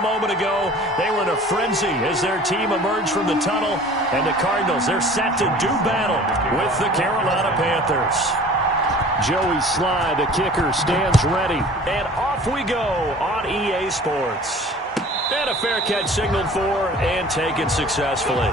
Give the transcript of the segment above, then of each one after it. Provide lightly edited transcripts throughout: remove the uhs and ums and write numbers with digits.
a moment ago. They were in a frenzy as their team emerged from the tunnel. And the Cardinals, they're set to do battle with the Carolina Panthers. Joey Sly, the kicker, stands ready. And off we go on EA Sports. And a fair catch signaled for and taken successfully.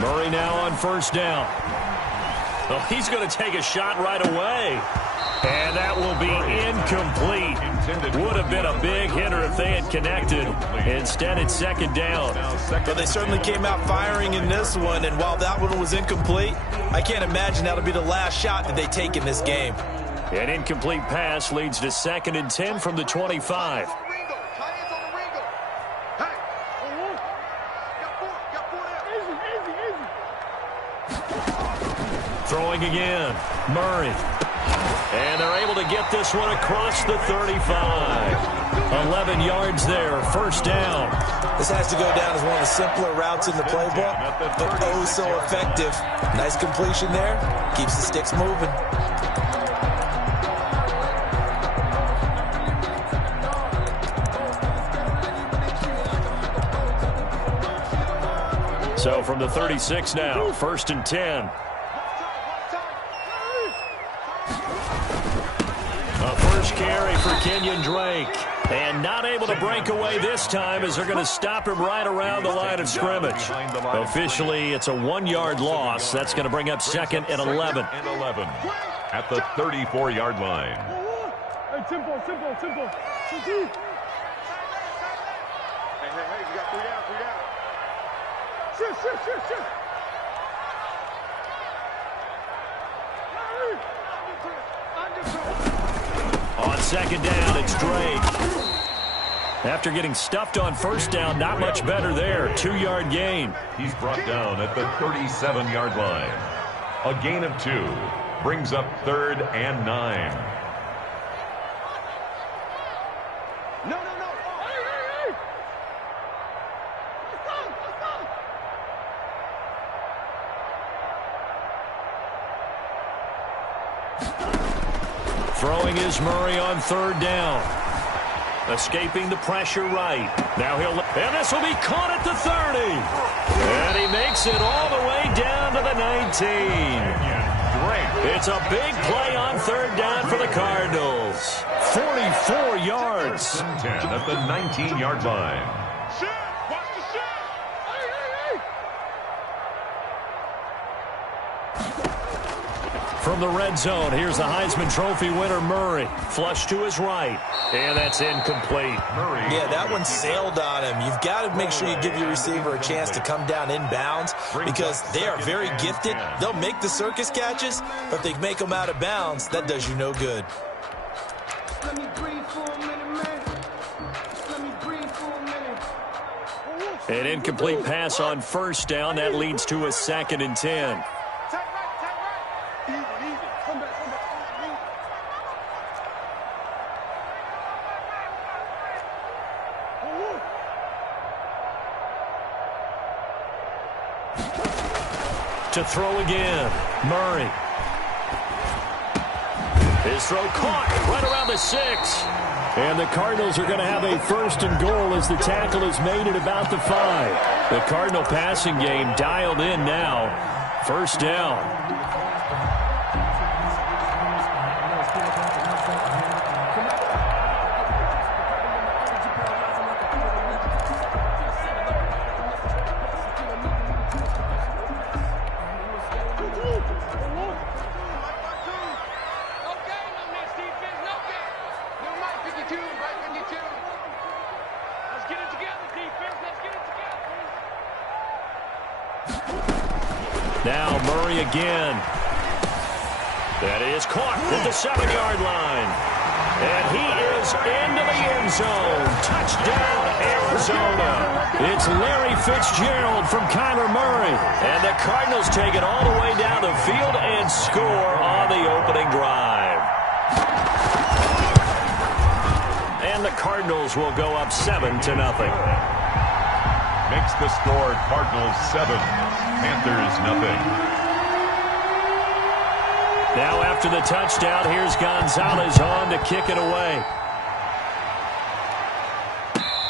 Murray now on first down. Well, he's going to take a shot right away. And that will be incomplete. Would have been a big hitter if they had connected. Instead, it's second down. But they certainly came out firing in this one, and while that one was incomplete, I can't imagine that'll be the last shot that they take in this game. An incomplete pass leads to 2nd and 10 from the 25. Throwing again, Murray. And they're able to get this one across the 35. 11 yards there, first down. This has to go down as one of the simpler routes in the playbook, but oh so effective. Nice completion there, keeps the sticks moving. So from the 36 now, 1st and 10. A first carry for Kenyon Drake. And not able to break away this time as they're going to stop him right around the line of scrimmage. Officially, it's a 1-yard loss. That's going to bring up 2nd and 11. At the 34-yard line. Hey, tempo. Hey, you got 3 down. Shift. On second down, it's Drake. After getting stuffed on first down, not much better there. 2-yard gain. He's brought down at the 37-yard line. A gain of 2 brings up 3rd and 9. No. Hey. Throwing is Murray on 3rd down. Escaping the pressure right. Now and this will be caught at the 30. And he makes it all the way down to the 19. It's a big play on 3rd down for the Cardinals. 44 yards. 10 at the 19-yard line. From the red zone, here's the Heisman Trophy winner, Murray. Flush to his right. And that's incomplete. Yeah, that one sailed on him. You've got to make sure you give your receiver a chance to come down inbounds because they are very gifted. They'll make the circus catches, but if they make them out of bounds, that does you no good. An incomplete pass on first down. That leads to a 2nd and 10. To throw again, Murray. His throw caught right around the 6. And the Cardinals are going to have a 1st and goal as the tackle is made at about the 5. The Cardinal passing game dialed in now. 1st down. Now Murray again. That is caught at the 7-yard line. And he is into the end zone. Touchdown, Arizona. It's Larry Fitzgerald from Kyler Murray. And the Cardinals take it all the way down the field and score on the opening drive. And the Cardinals will go up 7-0. Makes the score Cardinals 7, Panthers nothing. Now after the touchdown, here's Gonzalez on to kick it away.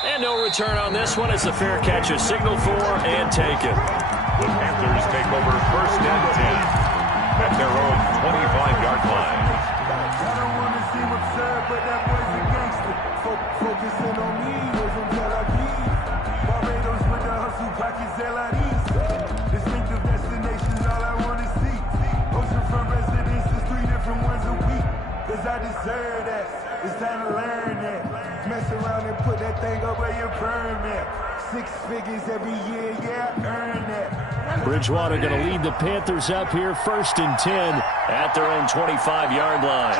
And no return on this one as the fair catch is signaled for and taken. The Panthers take over first and 10 at their own 25-yard line. I don't want to seem absurd, but that boy's a gangster. Focusing on me, we're from Tel Aviv. Barbados with the hustle, pockets LIDs. Distinctive destinations, all I want to see. Oceanfront residences, 3 different ones a week. Cause I deserve that. It's time to learn that. Mess around and put that thing up where your permit. 6 figures every year, yeah, I earn that. Bridgewater going to lead the Panthers up here, 1st and 10 at their own 25-yard line.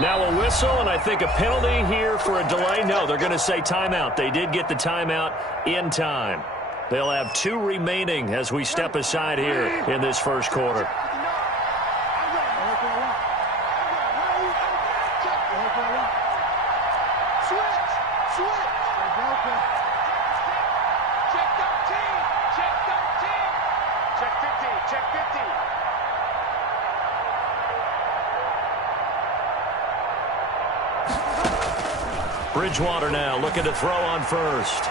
Now a whistle, and I think a penalty here for a delay. No, they're going to say timeout. They did get the timeout in time. They'll have 2 remaining as we step aside here in this first quarter. Bridgewater now looking to throw on first.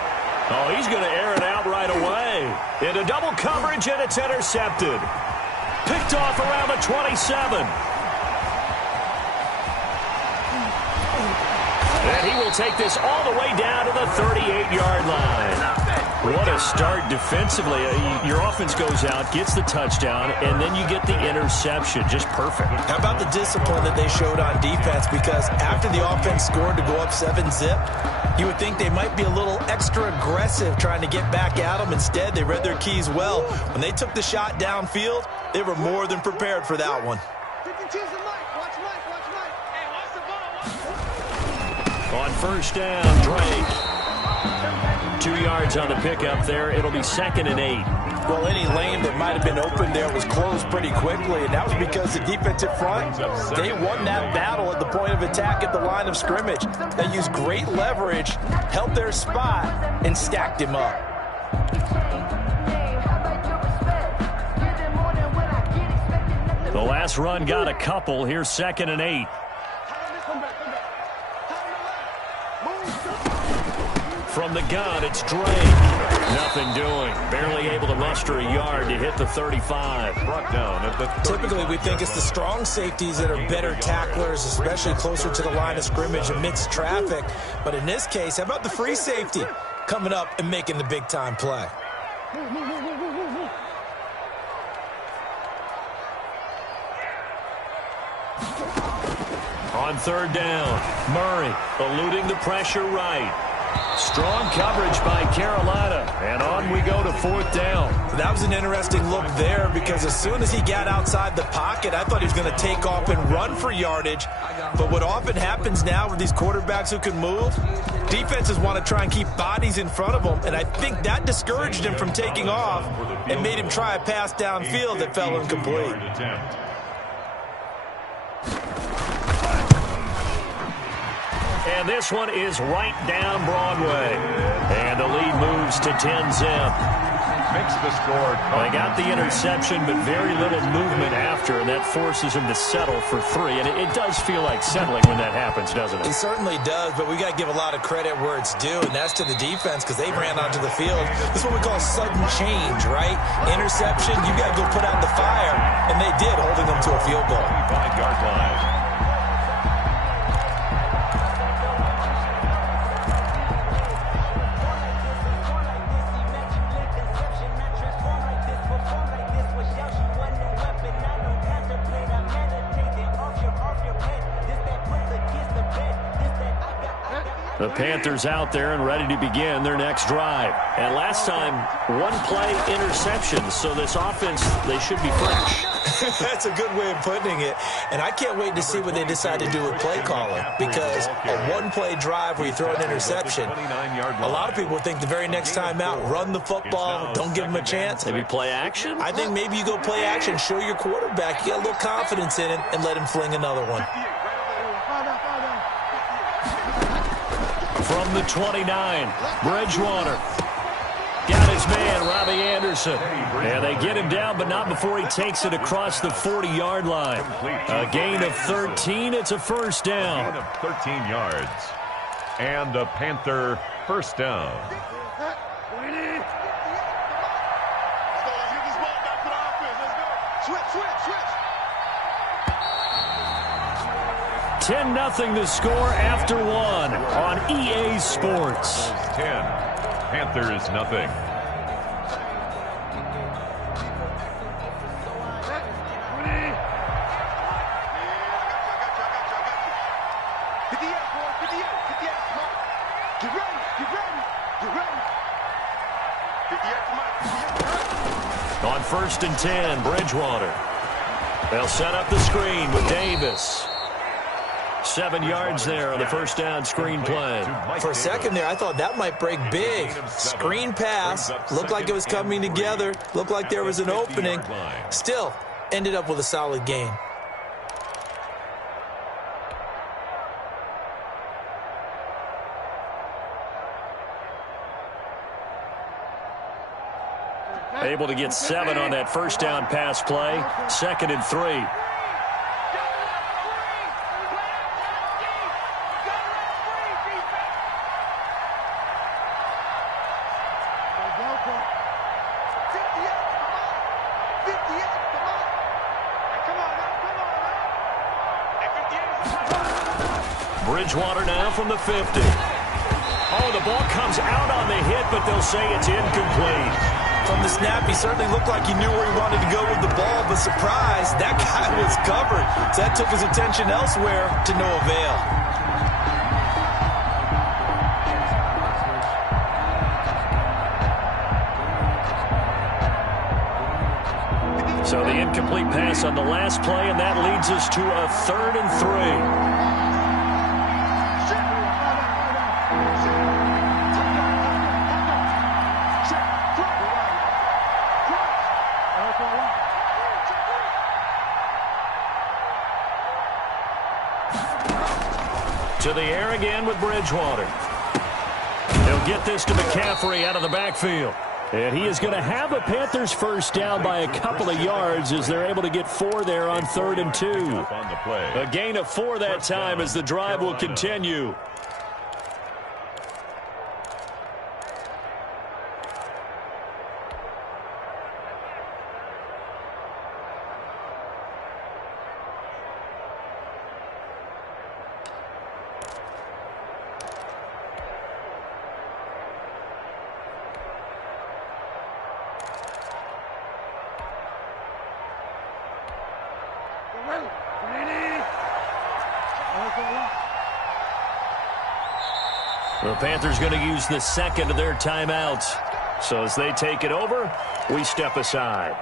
Oh, he's going to air it out right away. Into double coverage, and it's intercepted. Picked off around the 27. And he will take this all the way down to the 38-yard line. What a start defensively. Your offense goes out, gets the touchdown, and then you get the interception. Just perfect. How about the discipline that they showed on defense? Because after the offense scored to go up 7-zip, you would think they might be a little extra aggressive trying to get back at them. Instead, they read their keys well. When they took the shot downfield, they were more than prepared for that one. On first down, Drake. 2 yards on the pickup there. It'll be 2nd and 8. Well, any lane that might have been open there was closed pretty quickly, and that was because the defensive front, they won that battle at the point of attack at the line of scrimmage. They used great leverage, held their spot, and stacked him up. The last run got a couple. Here's 2nd and 8. From the gun, it's Drake. Nothing doing. Barely able to muster a yard to hit the 35. Brought down at the 35. Typically, we think it's the strong safeties that are better tacklers, especially closer to the line of scrimmage amidst traffic. But in this case, how about the free safety coming up and making the big-time play? On 3rd down, Murray eluding the pressure right. Strong coverage by Carolina, and on we go to 4th down. That was an interesting look there because as soon as he got outside the pocket, I thought he was going to take off and run for yardage. But what often happens now with these quarterbacks who can move, defenses want to try and keep bodies in front of them, and I think that discouraged him from taking off and made him try a pass downfield that fell incomplete. And this one is right down Broadway. And the lead moves to 10-zip. Makes the score. They got the interception, but very little movement after, and that forces him to settle for 3. And it does feel like settling when that happens, doesn't it? It certainly does, but we got to give a lot of credit where it's due, and that's to the defense because they ran onto the field. This is what we call sudden change, right? Interception, you got to go put out the fire, and they did, holding them to a field goal. 5-yard line. The Panthers out there and ready to begin their next drive. And last time, one-play interception, so this offense, they should be fresh. That's a good way of putting it. And I can't wait to see what they decide to do with play calling, because a one-play drive where you throw an interception, a lot of people think the very next time out, run the football, don't give them a chance. Maybe play action? I think maybe you go play action, show your quarterback you got a little confidence in it, and let him fling another one. From the 29, Bridgewater. Got his man, Robbie Anderson. And they get him down, but not before he takes it across the 40-yard line. A gain of 13. It's a first down. Gain of 13 yards. And a Panther first down. Let's get this ball back to the offense. Let's go. Switch. 10-0 the score after one on EA Sports. 10. Panthers nothing. On 1st and 10, Bridgewater. They'll set up the screen with Davis. 7 yards there on the first down screen play. For a second there, I thought that might break big. Screen pass, looked like it was coming together, looked like there was an opening. Still, ended up with a solid gain. Able to get 7 on that first down pass play. 2nd and 3. Bridgewater now from the 50. Oh, the ball comes out on the hit, but they'll say it's incomplete. From the snap, he certainly looked like he knew where he wanted to go with the ball, but surprise, that guy was covered. So that took his attention elsewhere to no avail. So the incomplete pass on the last play, and that leads us to a 3rd and 3. To the air again with Bridgewater. They'll get this to McCaffrey out of the backfield. And he is going to have a Panthers first down by a couple of yards as they're able to get 4 there on 3rd and 2. A gain of 4 that time as the drive will continue. The Panthers going to use the 2nd of their timeouts. So as they take it over, we step aside.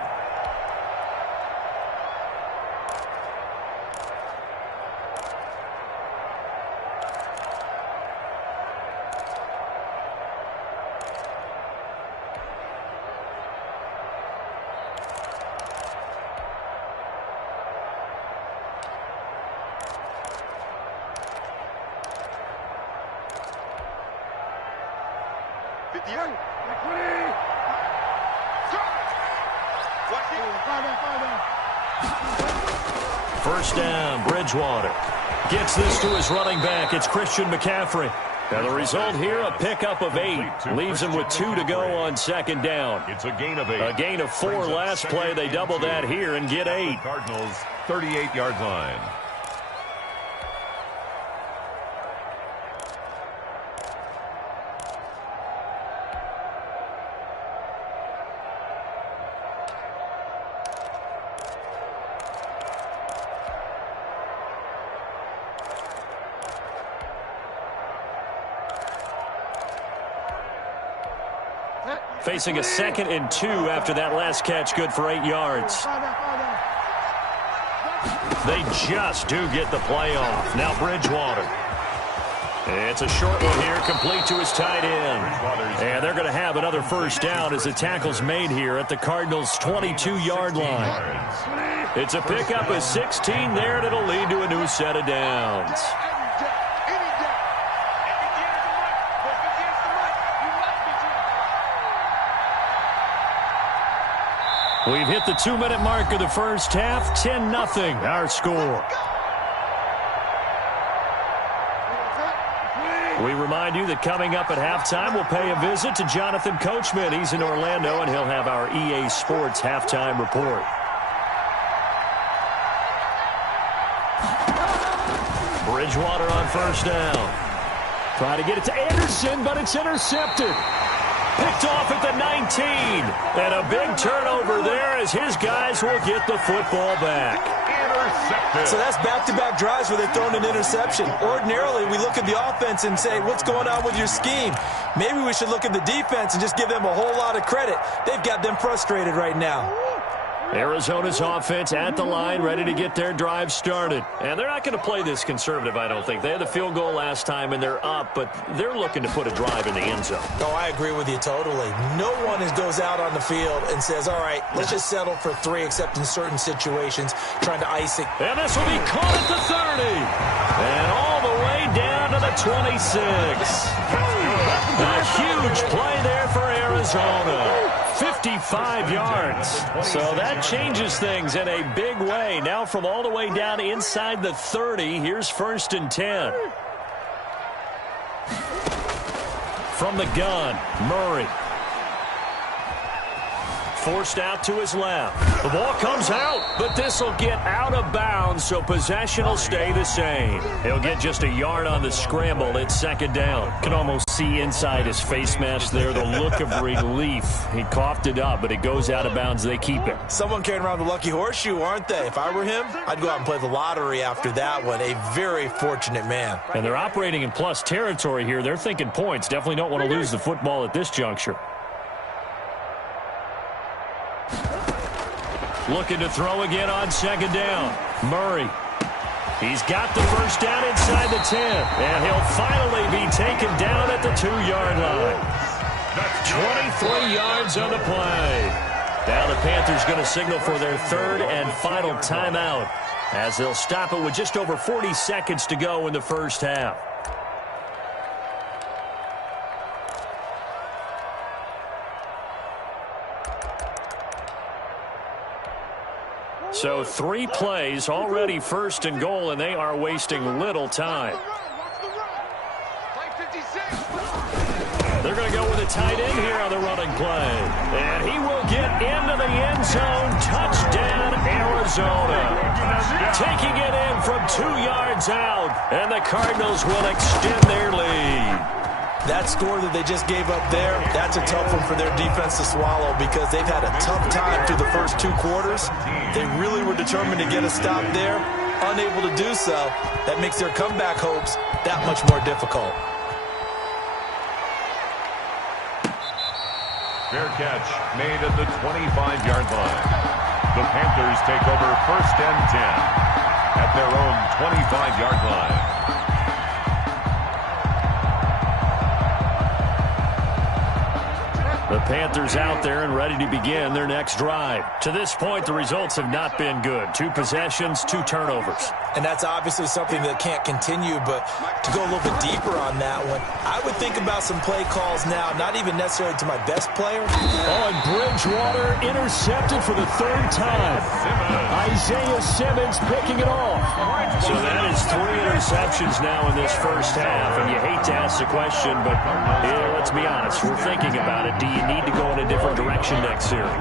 First down, Bridgewater. Gets this to his running back. It's Christian McCaffrey. Now the result here, a pickup of 8. Leaves him with 2 to go on 2nd down. It's a gain of 8. A gain of 4 last play. They double that here and get 8. Cardinals 38-yard line. Facing a 2nd and 2 after that last catch, good for 8 yards. They just do get the play off. Now Bridgewater. It's a short one here, complete to his tight end. And they're going to have another first down as the tackle's made here at the Cardinals' 22-yard line. It's a pickup of 16 there, and it'll lead to a new set of downs. We've hit the 2-minute mark of the first half. 10-0, our score. We remind you that coming up at halftime, we'll pay a visit to Jonathan Coachman. He's in Orlando, and he'll have our EA Sports halftime report. Bridgewater on first down. Trying to get it to Anderson, but it's intercepted. Picked off at the 19. And a big turnover there as his guys will get the football back. So that's back-to-back drives where they've thrown an interception. Ordinarily, we look at the offense and say, what's going on with your scheme? Maybe we should look at the defense and just give them a whole lot of credit. They've got them frustrated right now. Arizona's offense at the line, ready to get their drive started. And they're not going to play this conservative, I don't think. They had the field goal last time, and they're up, but they're looking to put a drive in the end zone. Oh, I agree with you totally. No one goes out on the field and says, all right, let's just settle for 3, except in certain situations, trying to ice it. And this will be caught at the 30. And all the way down to the 26. A huge play there for Arizona. 55 yards. So that changes things in a big way. Now from all the way down inside the 30, here's 1st and 10. From the gun, Murray. Forced out to his left. The ball comes out, but this will get out of bounds, so possession will stay the same. He'll get just a yard on the scramble. It's 2nd down. Can almost see inside his face mask there the look of relief. He coughed it up, but it goes out of bounds. They keep it. Someone carrying around the lucky horseshoe, aren't they? If I were him, I'd go out and play the lottery after that one. A very fortunate man. And they're operating in plus territory here. They're thinking points. Definitely don't want to lose the football at this juncture. Looking to throw again on 2nd down. Murray. He's got the first down inside the 10. And he'll finally be taken down at the 2-yard line. 23 yards on the play. Now the Panthers going to signal for their 3rd and final timeout as they'll stop it with just over 40 seconds to go in the first half. So 3 plays, already 1st and goal, and they are wasting little time. They're going to go with a tight end here on the running play. And he will get into the end zone. Touchdown, Arizona. Taking it in from 2 yards out, and the Cardinals will extend their lead. That score that they just gave up there, that's a tough one for their defense to swallow because they've had a tough time through the first 2 quarters. They really were determined to get a stop there. Unable to do so, that makes their comeback hopes that much more difficult. Fair catch made at the 25-yard line. The Panthers take over 1st and 10 at their own 25-yard line. The Panthers out there and ready to begin their next drive. To this point, the results have not been good. 2 possessions, 2 turnovers. And that's obviously something that can't continue, but to go a little bit deeper on that one, I would think about some play calls now, not even necessarily to my best player. Oh, and Bridgewater intercepted for the 3rd time. Isaiah Simmons picking it off. So that is 3 interceptions now in this first half, and you hate to ask the question, but let's be honest, we're thinking about it. Do you need to go in a different direction next series?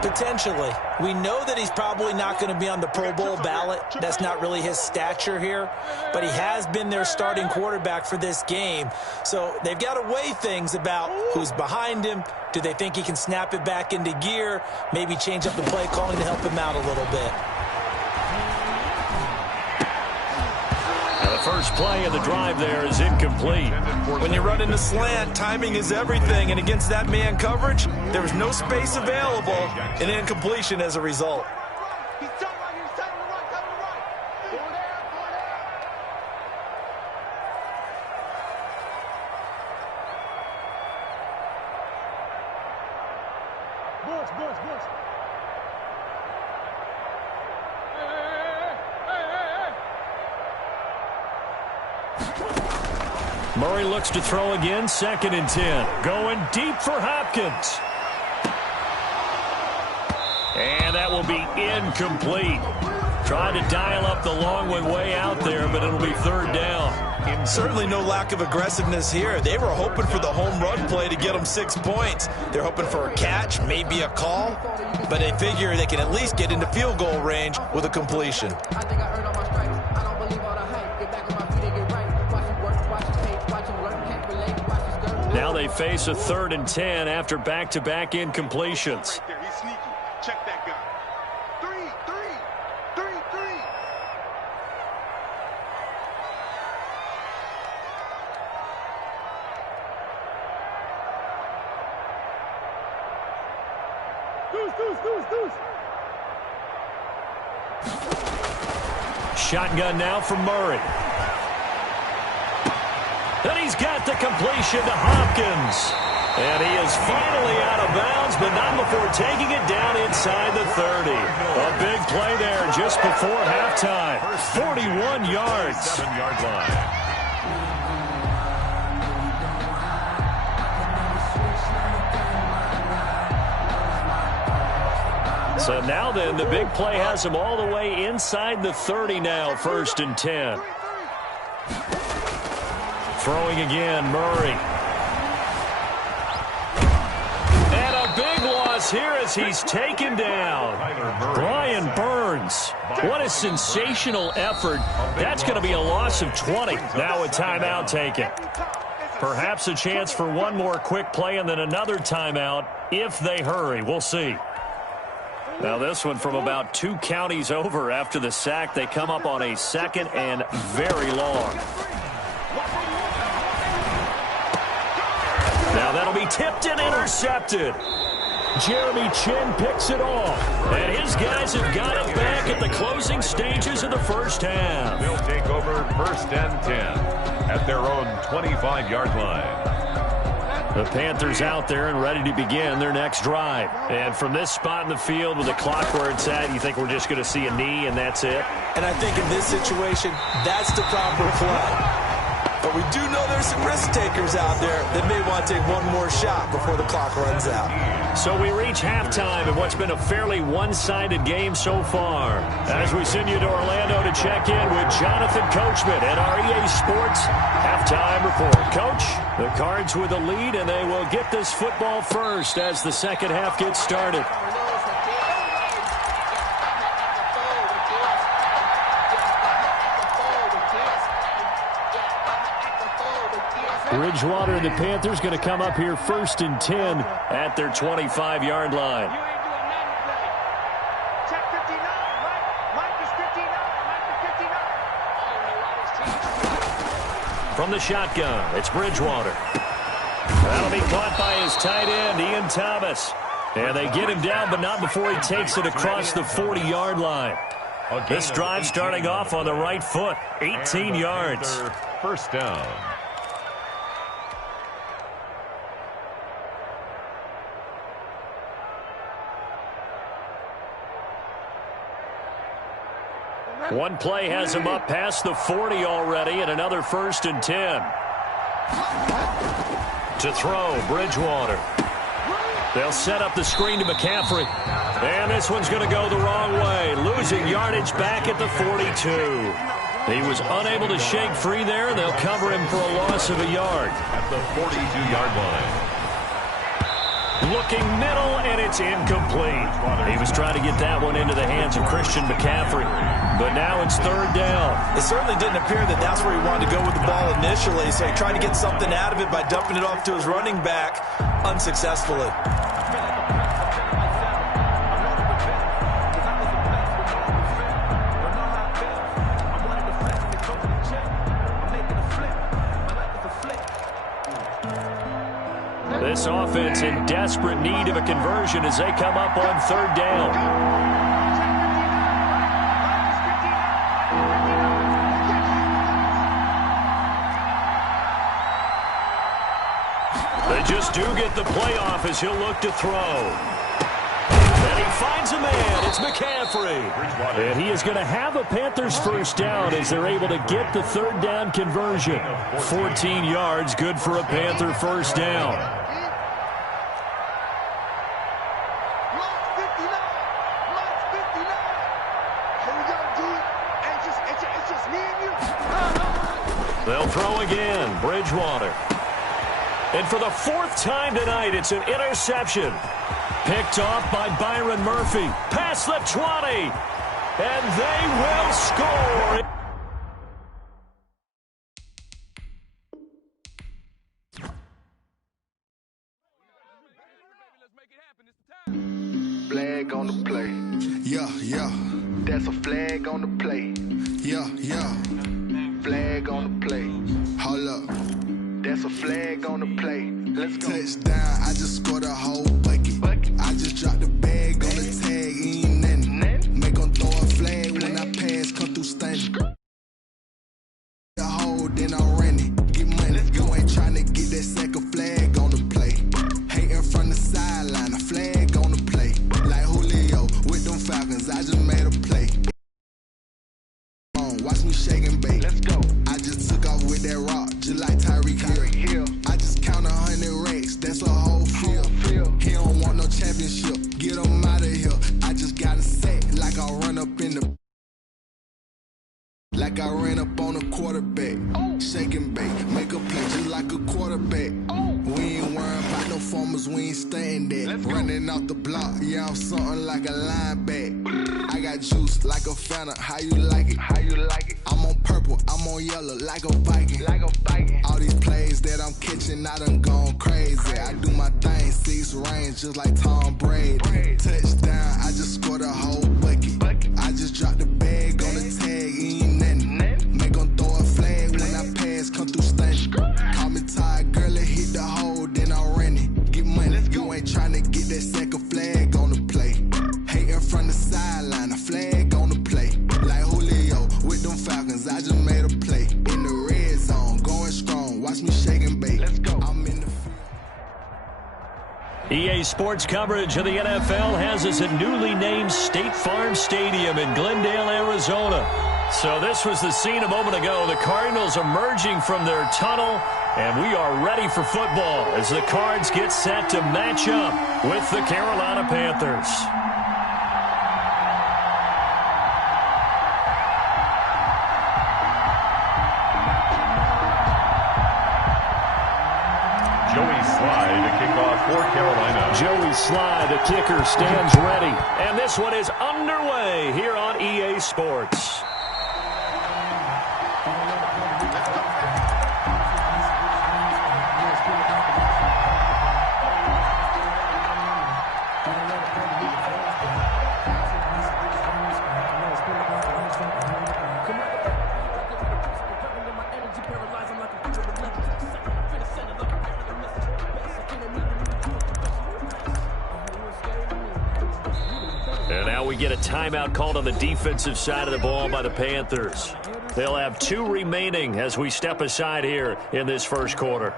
Potentially. We know that he's probably not going to be on the Pro Bowl ballot. That's not really his stature here, but he has been their starting quarterback for this game. So they've got to weigh things about who's behind him. Do they think he can snap it back into gear? Maybe change up the play calling to help him out a little bit. Now the first play of the drive there is incomplete. When you run in the slant, timing is everything, and against that man coverage, there was no space available, and incompletion as a result. Murray looks to throw again, 2nd and 10. Going deep for Hopkins. And that will be incomplete. Trying to dial up the long one way out there, but it'll be 3rd down. Certainly no lack of aggressiveness here. They were hoping for the home run play to get them 6 points. They're hoping for a catch, maybe a call, but they figure they can at least get into field goal range with a completion. Now they face a 3rd and 10 after back-to-back incompletions. Right there. He's sneaky. Check that guy. 3. Shotgun now from Murray. And he's got the completion to Hopkins. And he is finally out of bounds, but not before taking it down inside the 30. A big play there just before halftime. 41 yards. 7-yard line. So now then, the big play has him all the way inside the 30 now, 1st and 10. Throwing again, Murray. And a big loss here as he's taken down. Brian Burns. What a sensational effort. That's going to be a loss of 20. Now a timeout taken. Perhaps a chance for one more quick play and then another timeout if they hurry. We'll see. Now this one from about 2 counties over after the sack. They come up on a 2nd and very long. Now that'll be tipped and intercepted. Jeremy Chin picks it off. And his guys have got it back at the closing stages of the first half. They'll take over 1st and 10 at their own 25-yard line. The Panthers out there and ready to begin their next drive. And from this spot in the field with the clock where it's at, you think we're just going to see a knee and that's it? And I think in this situation, that's the proper play. But we do know there's some risk takers out there that may want to take one more shot before the clock runs out. So we reach halftime in what's been a fairly one-sided game so far. As we send you to Orlando to check in with Jonathan Coachman at our EA Sports Halftime Report. Coach, the Cards with the lead, and they will get this football first as the second half gets started. Bridgewater and the Panthers going to come up here 1st and 10 at their 25-yard line. Check 59, Mike is 59. From the shotgun, it's Bridgewater. That'll be caught by his tight end, Ian Thomas. And they get him down, but not before he takes it across the 40-yard line. This drive starting off on the right foot, 18 yards. 1st down. One play has him up past the 40 already, and another 1st and 10. To throw, Bridgewater. They'll set up the screen to McCaffrey. And this one's going to go the wrong way, losing yardage back at the 42. He was unable to shake free there, and they'll cover him for a loss of a yard. At the 42-yard line. Looking middle, and it's incomplete. He was trying to get that one into the hands of Christian McCaffrey. But now it's 3rd down. It certainly didn't appear that that's where he wanted to go with the ball initially, so he tried to get something out of it by dumping it off to his running back unsuccessfully. This offense in desperate need of a conversion as they come up on third down. They just do get the playoff as he'll look to throw. And he finds a man. It's McCaffrey. And he is going to have a Panthers first down as they're able to get the third down conversion. 14 yards, good for a Panther first down. They'll throw again. Bridgewater. And for the fourth time tonight, it's an interception. Picked off by Byron Murphy. Past the 20. And they will score. Flag on the play. Yeah, yeah. That's a flag on the play. Yeah, yeah. Flag on the play. Hold up. That's a flag on the play. Let's go. Touchdown, I just scored a whole bucket. I just dropped the bag on the tag, ain't nothing. Make them throw a flag when I pass, come through stunning. The hole, then I ran it. Get money. You ain't trying to get that second flag on the play. Hating from the sideline, a flag on the play. Like Julio with them Falcons, I just made a play. Watch me shake and bake. Let's go. I just took off with that rock, just like Tyreek Hill. I just count 100 racks, that's a whole field. He don't want no championship, get him out of here. I just got a sack, like I run up in the... Like I ran up on a quarterback. Shake and bake, make a play just like a quarterback. We ain't worrying about no formers, we ain't staying there. Running off the block, yeah, I'm something like a linebacker. I got juice like a Fanta, how you like it? How you like it? I'm on purple, I'm on yellow, like a Viking. Like a Viking. All these plays that I'm catching, I done gone crazy. I do my thing, 6 range, just like Tom Brady. Touchdown, I just scored a whole bucket. I just dropped the bag on the tag, ain't nothing. Make them throw a flag when I pass, come through stunning. Call me tired, girl, it hit the hole, then I ran it. Get money, you ain't trying to get that second flag on the play. Hating from the sideline, a flag on the play. Like Julio with them Falcons, I just made a play. In the red zone, going strong, watch me shake and bake. Let's go. I'm in the field. EA Sports coverage of the NFL has us at newly named State Farm Stadium in Glendale, Arizona. So this was the scene a moment ago. The Cardinals emerging from their tunnel, and we are ready for football as the Cards get set to match up with the Carolina Panthers. Joey Sly to kick off for Carolina. Joey Sly, the kicker, stands ready. And this one is underway here on EA Sports. And now we get a timeout called on the defensive side of the ball by the Panthers. They'll have 2 remaining as we step aside here in this first quarter.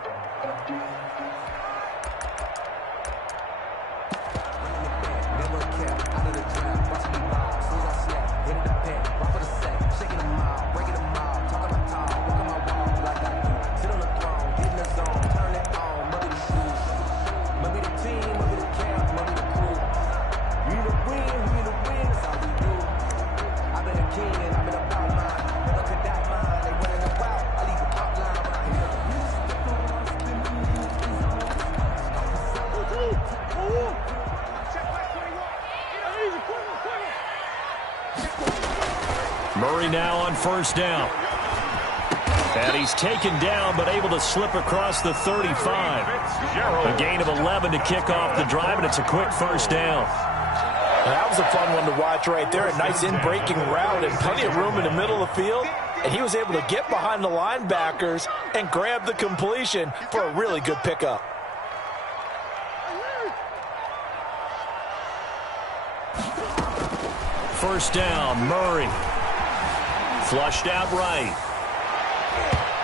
Murray now on first down. And he's taken down but able to slip across the 35. A gain of 11 to kick off the drive, and it's a quick first down. That was a fun one to watch right there. A nice in-breaking route and plenty of room in the middle of the field. And he was able to get behind the linebackers and grab the completion for a really good pickup. first down. Murray. Flushed out right.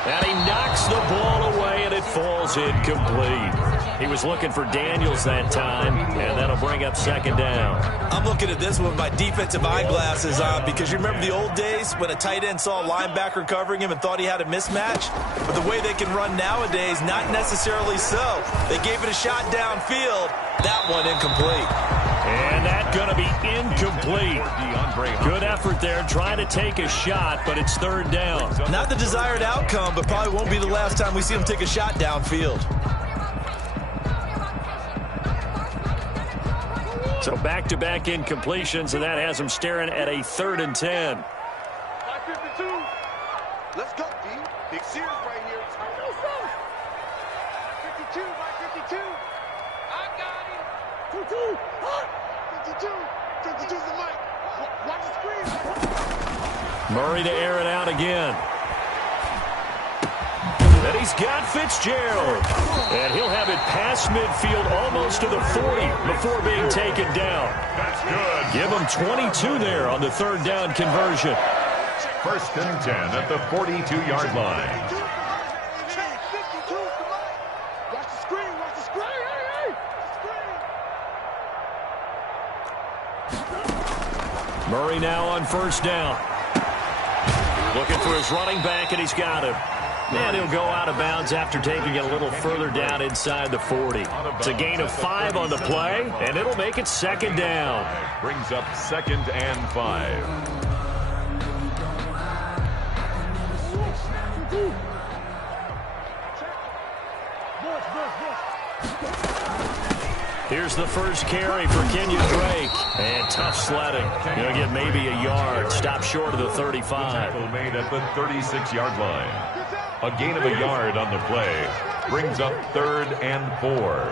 And he knocks the ball away, and it falls incomplete. He was looking for Daniels that time, and that'll bring up second down. I'm looking at this with my defensive eyeglasses on because you remember the old days when a tight end saw a linebacker covering him and thought he had a mismatch? But the way they can run nowadays, not necessarily so. They gave it a shot downfield. That one incomplete. And that's going to be incomplete. Good effort there trying to take a shot, but it's third down. Not the desired outcome, but probably won't be the last time we see him take a shot downfield. So back-to-back incompletions, and that has him staring at a 3rd and 10. 552. Let's go, D. Big series right here. 52, 52. I got him. 52. 52. 52's the mic. Watch the screen. Murray to air it out again. And he's got Fitzgerald. And he'll have it past midfield almost to the 40 before being taken down. That's good. Give him 22 there on the 3rd down conversion. 1st and 10 at the 42-yard line. 52, come on. Watch the screen. Watch the screen. Murray now on 1st down. Looking for his running back, and he's got him. And he'll go out of bounds after taking it a little further down inside the 40. It's a gain of 5 on the play, and it'll make it second down. Brings up 2nd and 5. Here's the first carry for Kenyon Drake. And tough sledding. He'll get maybe a yard. Stop short of the 35. Tackle made at the 36-yard line. A gain of a yard on the play. Brings up 3rd and 4.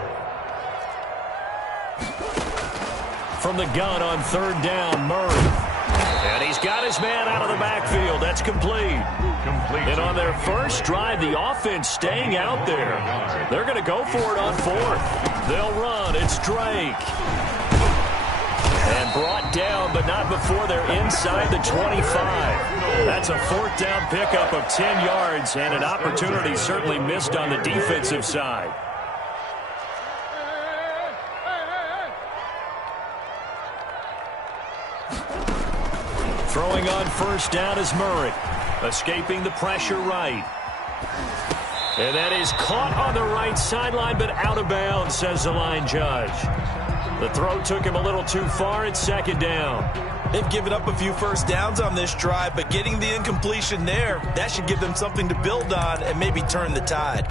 From the gun on 3rd down, Murray. And he's got his man out of the backfield. That's complete. And on their first drive, the offense staying out there. They're going to go for it on 4th. They'll run. It's Drake. And brought down, but not before they're inside the 25. That's a 4th down pickup of 10 yards, and an opportunity certainly missed on the defensive side. Throwing on 1st down is Murray. Escaping the pressure right. And that is caught on the right sideline, but out of bounds, says the line judge. The throw took him a little too far. It's 2nd down. They've given up a few first downs on this drive, but getting the incompletion there, that should give them something to build on and maybe turn the tide.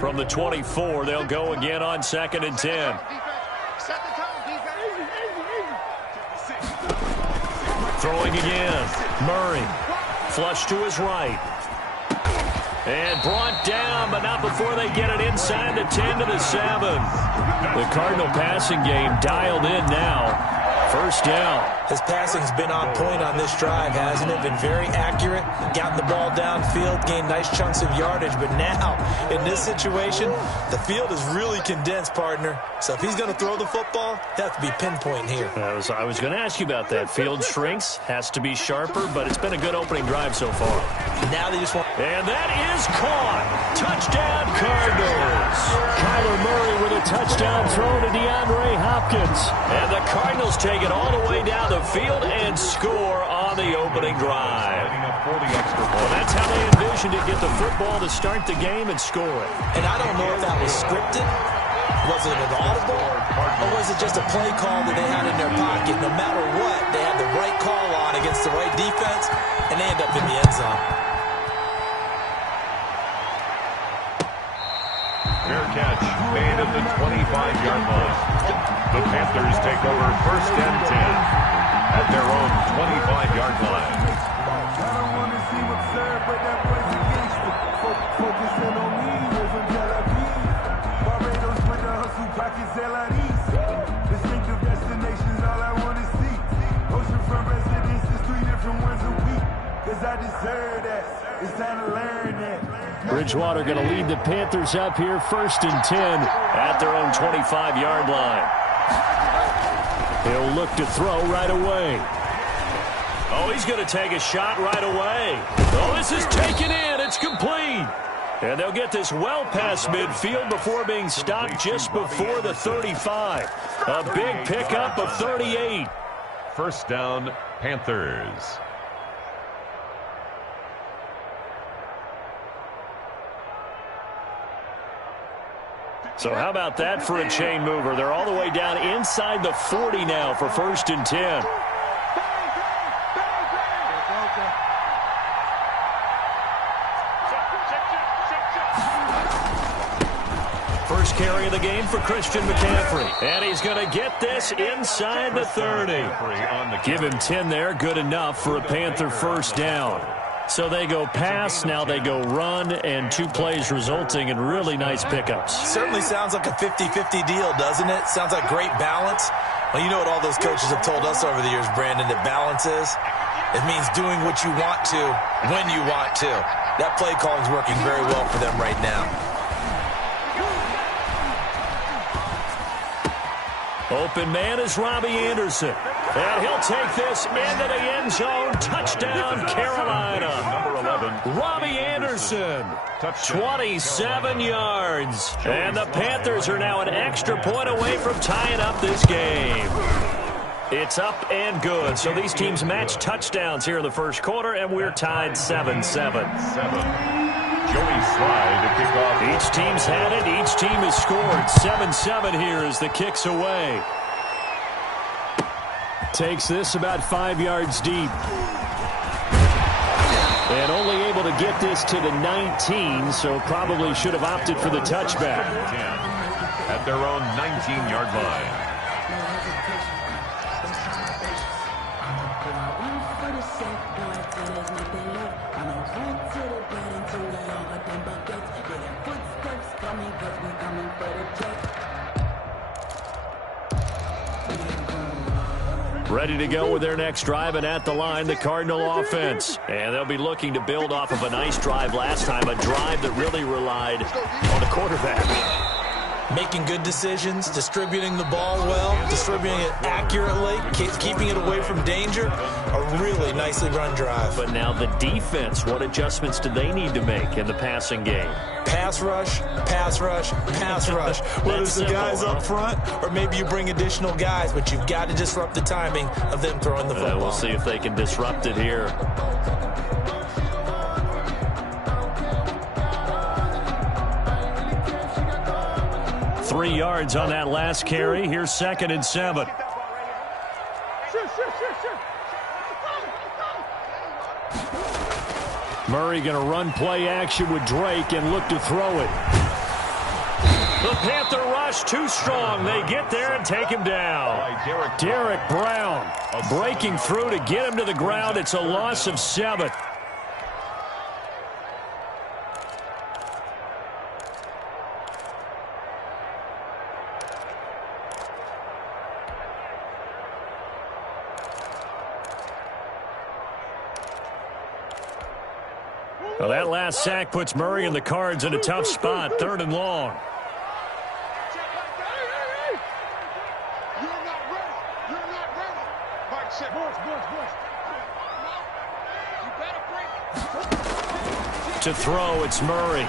From the 24, they'll go again on 2nd and 10. Throwing again. Murray. Flush to his right. And brought down, but not before they get it inside the 10 to the 7. The Cardinal passing game dialed in now. 1st down. His passing's been on point on this drive, hasn't it? Been very accurate, gotten the ball downfield, gained nice chunks of yardage. But now, in this situation, the field is really condensed, partner. So if he's going to throw the football, he'll have to be pinpoint here. I was going to ask you about that. Field shrinks, has to be sharper, but it's been a good opening drive so far. Now they just want... And that is caught. Touchdown, Cardinals. Kyler Murray with a touchdown throw to DeAndre Hopkins. And the Cardinals take it all the way down the field and score on the opening drive. Well, that's how they envisioned it, get the football to start the game and score it. And I don't know if that was scripted. Was it an audible? Or was it just a play call that they had in their pocket? No matter what, they had the right call on against the right defense, and they end up in the end zone. Fair catch made at the 25-yard line. The Panthers take over 1st and 10 at their own 25-yard line. I don't want to seem absurd, but that boy's a gangster. Focusing on me, live in Tel Aviv. Barbados with the hustle, pockets LIDs. Distinctive destinations, all I want to see. Oceanfront residences, 3 different ones a week. Cause I deserve that. It's time to learn that. Bridgewater going to lead the Panthers up here, 1st and 10 at their own 25-yard line. He'll look to throw right away. Oh, he's going to take a shot right away. Oh, this is taken in. It's complete. And they'll get this well past midfield before being stopped just before the 35. A big pickup of 38. First down, Panthers. So how about that for a chain mover? They're all the way down inside the 40 now for 1st and 10. First carry of the game for Christian McCaffrey. And he's going to get this inside the 30. Give him 10 there. Good enough for a Panther first down. So they go pass, now they go run, and 2 plays resulting in really nice pickups. Certainly sounds like a 50-50 deal, doesn't it? Sounds like great balance. Well, you know what all those coaches have told us over the years, Brandon, that balance is? It means doing what you want to, when you want to. That play calling is working very well for them right now. Open man is Robbie Anderson. And he'll take this into the end zone. Touchdown, Carolina. Number 11. Robbie Anderson, 27 yards. And the Panthers are now an extra point away from tying up this game. It's up and good. So these teams match touchdowns here in the first quarter, and we're tied 7-7. Joey Slye to kick off. Each team's had it. Each team has scored. 7-7 here as the kick's away. Takes this about 5 yards deep. And only able to get this to the 19, so probably should have opted for the touchback. At their own 19-yard line. Ready to go with their next drive, and at the line, the Cardinal offense. And they'll be looking to build off of a nice drive last time, a drive that really relied on the quarterback. Making good decisions, distributing the ball well, distributing it accurately, keeping it away from danger. A really nicely run drive. But now the defense, what adjustments do they need to make in the passing game? Pass rush, pass rush, pass rush. Whether it's the guys up front or maybe you bring additional guys, but you've got to disrupt the timing of them throwing the football. We'll see if they can disrupt it here. Three yards on that last carry. Here's 2nd and 7. Murray going to run play action with Drake and look to throw it. The Panther rush too strong. They get there and take him down. Derek Brown breaking through to get him to the ground. It's a loss of 7. Well, that last sack puts Murray and the Cards in a tough spot, 3rd and long. To throw, it's Murray.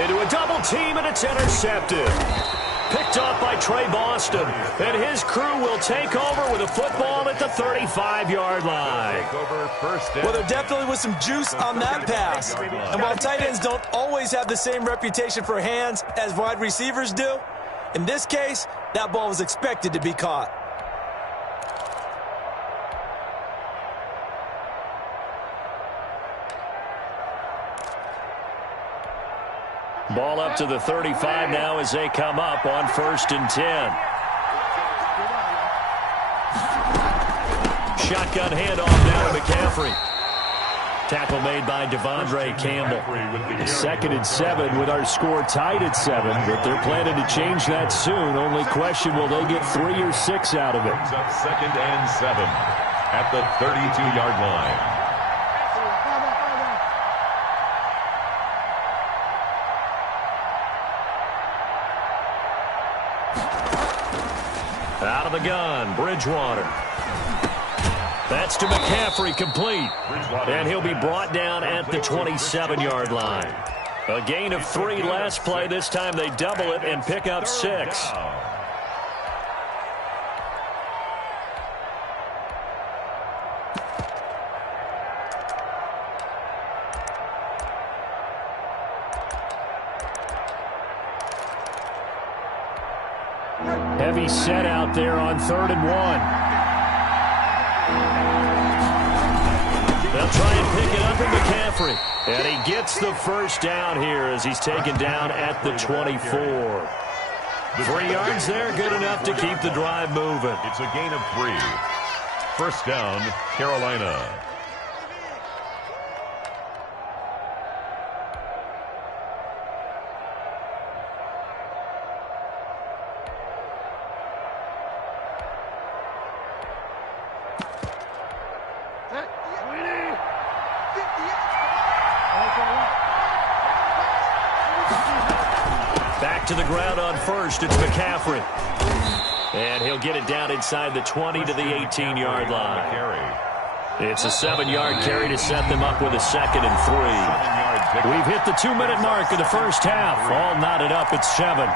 Into a double team, and it's intercepted. Picked off by Trey Boston. And his crew will take over with a football at the 35-yard line. Well, there definitely was some juice on that pass. And while tight ends don't always have the same reputation for hands as wide receivers do, in this case, that ball was expected to be caught. Ball up to the 35 now as they come up on 1st and 10. Shotgun handoff now to McCaffrey. Tackle made by Devondre Campbell. 2nd and 7 with our score tied at 7, but they're planning to change that soon. Only question, will they get 3 or 6 out of it? 2nd and 7 at the 32-yard line. Out of the gun, Bridgewater. That's to McCaffrey, complete. And he'll be brought down at the 27-yard line. A gain of 3 last play. This time they double it and pick up 6. Heavy set out there on 3rd and 1. They'll try and pick it up in McCaffrey. And he gets the first down here as he's taken down at the 24. 3 yards there, good enough to keep the drive moving. It's a gain of 3. First down, Carolina. Back to the ground on first. It's McCaffrey. And he'll get it down inside the 20 to the 18-yard line. It's a 7-yard carry to set them up with a 2nd and 3. We've hit the 2-minute mark of the first half. All knotted up at 7.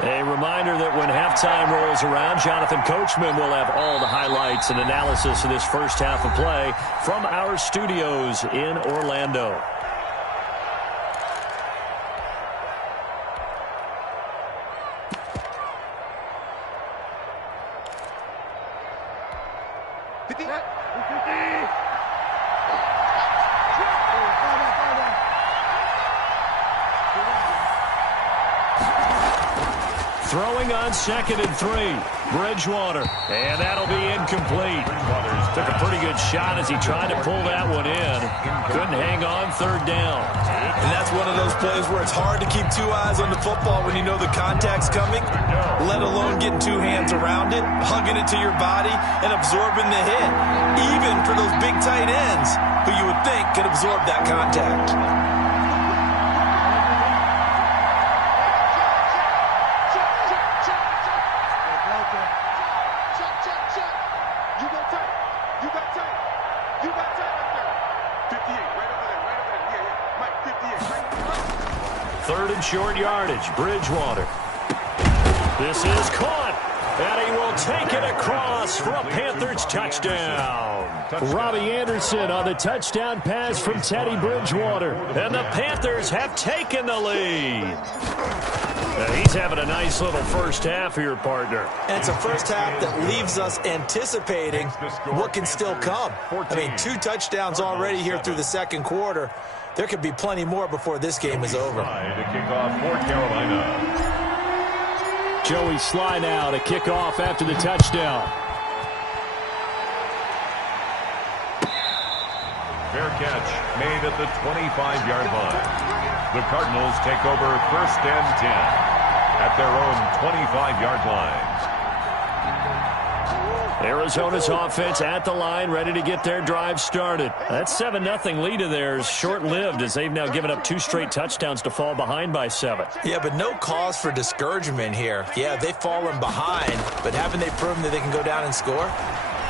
A reminder that when halftime rolls around, Jonathan Coachman will have all the highlights and analysis of this first half of play from our studios in Orlando. Throwing on 2nd and 3. Bridgewater. And that'll be incomplete. Took a pretty good shot as he tried to pull that one in. Couldn't hang on 3rd down. And that's one of those plays where it's hard to keep 2 eyes on the football when you know the contact's coming, let alone getting 2 hands around it, hugging it to your body, and absorbing the hit. Even for those big tight ends who you would think could absorb that contact. Short yardage, Bridgewater. This is caught, and he will take it across for a Panthers touchdown. Robbie Anderson on the touchdown pass from Teddy Bridgewater, and the Panthers have taken the lead. He's having a nice little first half here, partner. And it's a first half that leaves us anticipating what can still come. I mean, 2 touchdowns already here through the 2nd quarter. There could be plenty more before this game is over. To kick off for Carolina. Joey Sly now to kick off after the touchdown. Fair catch made at the 25-yard line. The Cardinals take over 1st and 10 at their own 25-yard line. Arizona's offense at the line, ready to get their drive started. That 7-0 lead of theirs short-lived as they've now given up 2 straight touchdowns to fall behind by 7. Yeah, but no cause for discouragement here. Yeah, they've fallen behind, but haven't they proven that they can go down and score?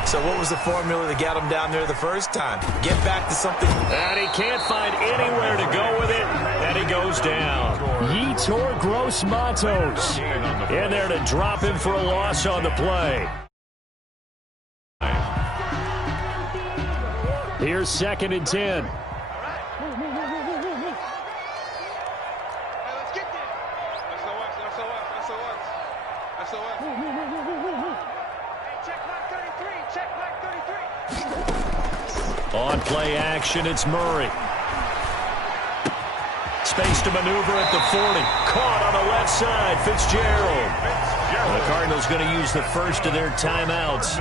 So what was the formula that got them down there the first time? Get back to something. And he can't find anywhere to go with it, and he goes down. Yetur Gross-Matos in there to drop him for a loss on the play. Here's 2nd and 10. Hey, let's get there. That's the Hey, check mark 33. On play action, it's Murray. space to maneuver at the 40. Caught on the left side, Fitzgerald. The Cardinals going to use the first of their timeouts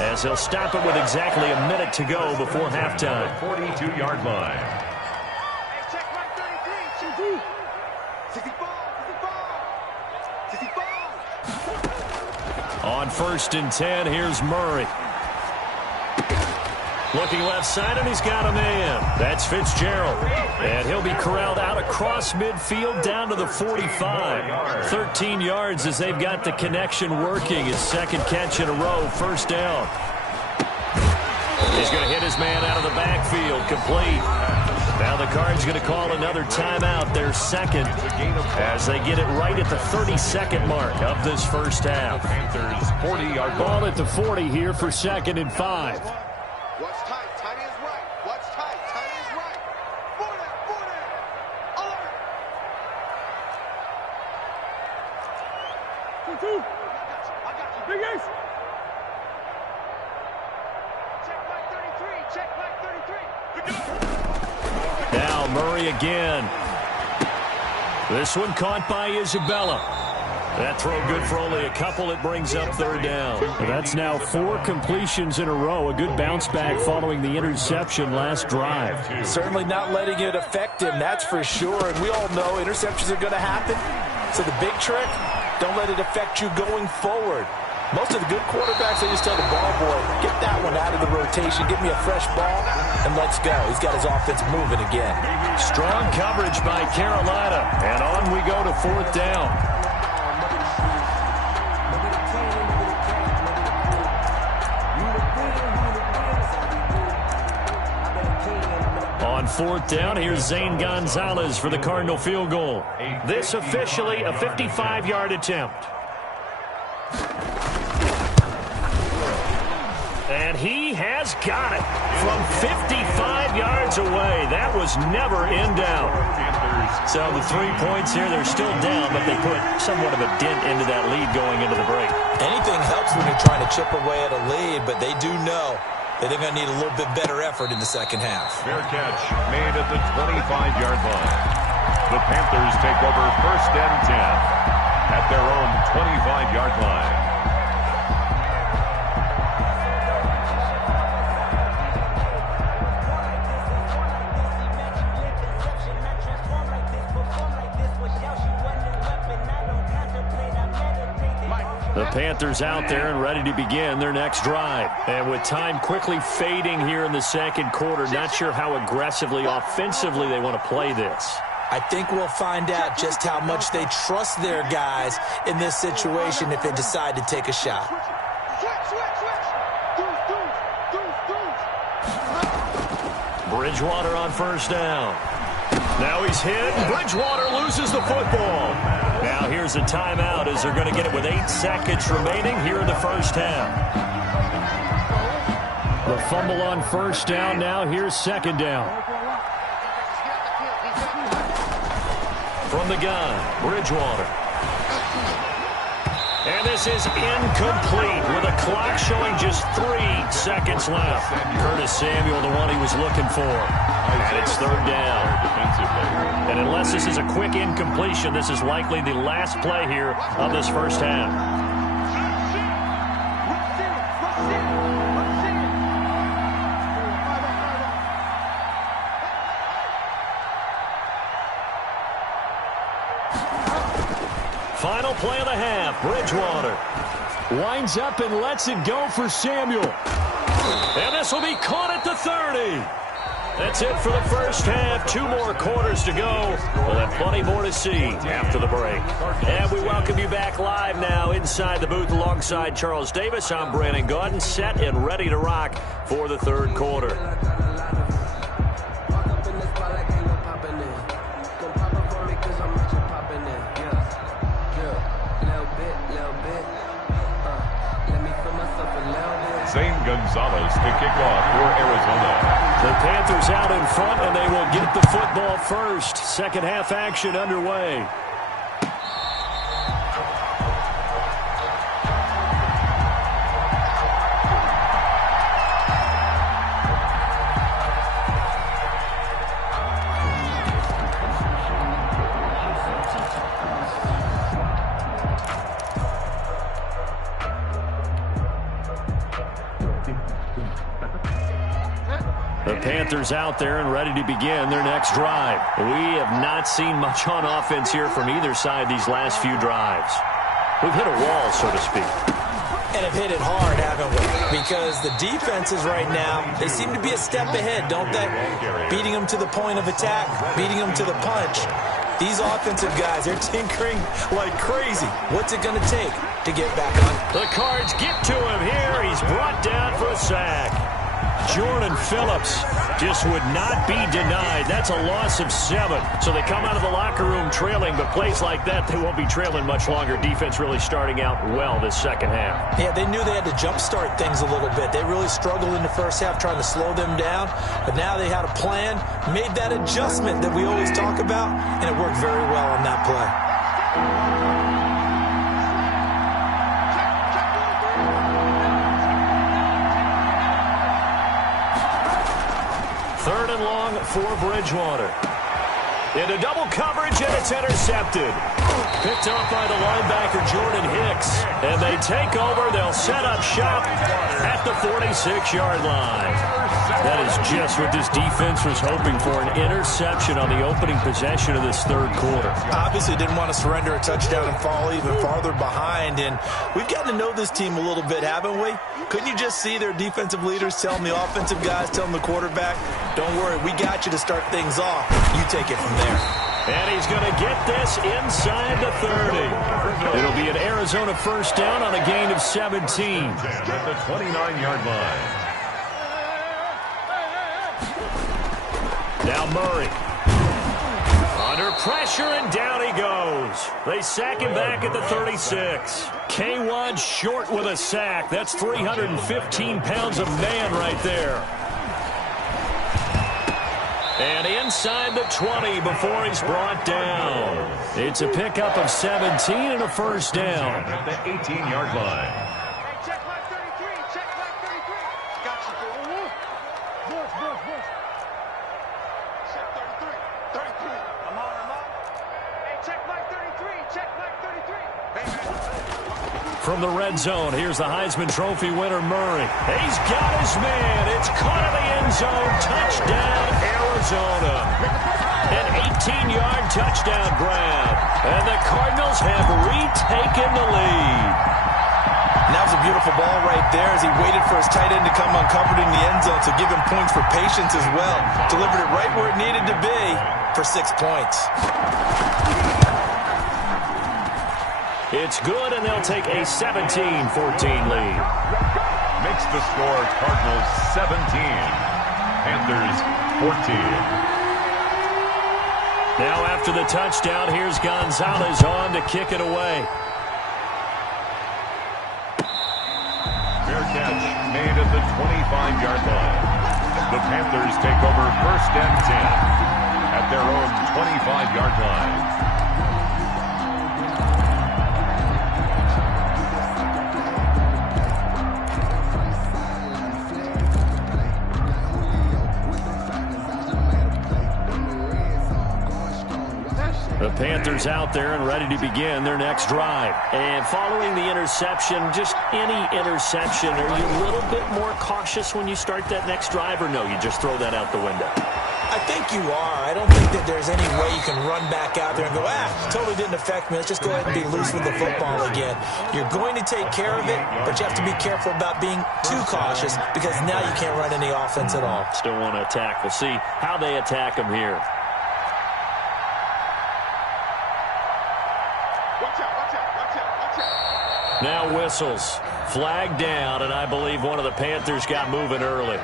as they'll stop it with exactly a minute to go before halftime. 42-yard line. Hey, check right 33. 65. On 1st and 10, here's Murray. Looking left side, and he's got a man. That's Fitzgerald. And he'll be corralled out across midfield down to the 45. 13 yards as they've got the connection working. His second catch in a row, first down. He's going to hit his man out of the backfield, complete. Now the Cards going to call another timeout, their second, as they get it right at the 32nd mark of this first half. Panthers 40-yard Ball at the 40 here for 2nd and 5. Watch tight. Tight is right. Watch tight. Tight is right. 40. Alert. 2-2. I got you. Big Ace. Check right 33. Check right 33. Now Murray again. This one caught by Isabella. That throw good for only a couple. It brings up 3rd down. That's now 4 completions in a row. A good bounce back following the interception last drive. Certainly not letting it affect him, that's for sure. And we all know interceptions are going to happen. So the big trick, don't let it affect you going forward. Most of the good quarterbacks, they just tell the ball boy, get that one out of the rotation, give me a fresh ball, and let's go. He's got his offense moving again. Strong coverage by Carolina. And on we go to 4th down. On 4th down, here's Zane Gonzalez for the Cardinal field goal. This officially a 55-yard attempt. And he has got it from 55 yards away. That was never in doubt. So the 3 points here, they're still down, but they put somewhat of a dent into that lead going into the break. Anything helps when you're trying to chip away at a lead, but they do know that they're going to need a little bit better effort in the second half. Fair catch made at the 25-yard line. The Panthers take over 1st and 10 at their own 25-yard line. The Panthers out there and ready to begin their next drive. And with time quickly fading here in the second quarter, not sure how aggressively, offensively they want to play this. I think we'll find out just how much they trust their guys in this situation if they decide to take a shot. Bridgewater on 1st down. Now he's hit. Bridgewater loses the football. Now here's a timeout as they're going to get it with 8 seconds remaining here in the first half. The fumble on 1st down. Now here's 2nd down. From the gun, Bridgewater. And this is incomplete with a clock showing just 3 seconds left. Curtis Samuel, the one he was looking for. And it's 3rd down. And unless this is a quick incompletion, this is likely the last play here of this first half. Final play of the half. Bridgewater winds up and lets it go for Samuel. And this will be caught at the 30. That's it for the first half. 2 more quarters to go. We'll have plenty more to see after the break. And we welcome you back live now inside the booth alongside Charles Davis. I'm Brandon Gaudin, set and ready to rock for the 3rd quarter. Zane Gonzalez to kick off for Arizona. The Panthers out in front, and they will get the football first. Second half action underway. The Panthers out there and ready to begin their next drive. We have not seen much on offense here from either side these last few drives. We've hit a wall, so to speak. And have hit it hard, haven't we? Because the defenses right now, they seem to be a step ahead, don't they? Beating them to the point of attack, beating them to the punch. These offensive guys, they're tinkering like crazy. What's it going to take to get back on? The Cards get to him here. He's brought down for a sack. Jordan Phillips just would not be denied. That's a loss of 7. So they come out of the locker room trailing, but plays like that, they won't be trailing much longer. Defense really starting out well this second half. Yeah, they knew they had to jumpstart things a little bit. They really struggled in the first half trying to slow them down, but now they had a plan, made that adjustment that we always talk about, and it worked very well on that play. 3rd and long for Bridgewater. Into double coverage, and it's intercepted. Picked up by the linebacker, Jordan Hicks. And they take over. They'll set up shop at the 46-yard line. That is just what this defense was hoping for, an interception on the opening possession of this third quarter. Obviously didn't want to surrender a touchdown and fall even farther behind. And we've gotten to know this team a little bit, haven't we? Couldn't you just see their defensive leaders telling the offensive guys, telling the quarterback, don't worry, we got you to start things off. You take it from there. And he's going to get this inside the 30. It'll be an Arizona first down on a gain of 17. At the 29-yard line. Now Murray. Under pressure, and down he goes. They sack him back at the 36. K-Wad short with a sack. That's 315 pounds of man right there. And inside the 20 before he's brought down. It's a pickup of 17 and a first down. At the 18-yard line. Hey, check line 33. Check line 33. Got you. Bush. Check 33. 33. I'm on. Hey, check line 33. Check line 33. From the red zone, here's the Heisman Trophy winner, Murray. He's got his man. It's caught in the end zone. Touchdown, Arizona. An 18-yard touchdown grab. And the Cardinals have retaken the lead. And that was a beautiful ball right there as he waited for his tight end to come uncovered in the end zone, so give him points for patience as well. Delivered it right where it needed to be for 6 points. It's good, and they'll take a 17-14 lead. Makes the score Cardinals 17, Panthers 14. Now after the touchdown, here's Gonzalez on to kick it away. Fair catch made at the 25-yard line. The Panthers take over 1st and 10 at their own 25-yard line. The Panthers out there and ready to begin their next drive. And following the interception, just any interception, are you a little bit more cautious when you start that next drive, or no, you just throw that out the window? I think you are. I don't think that there's any way you can run back out there and go, totally didn't affect me. Let's just go ahead and be loose with the football again. You're going to take care of it, but you have to be careful about being too cautious because now you can't run any offense at all. Still want to attack. We'll see how they attack them here. Now whistles. Flag down, and I believe one of the Panthers got moving early.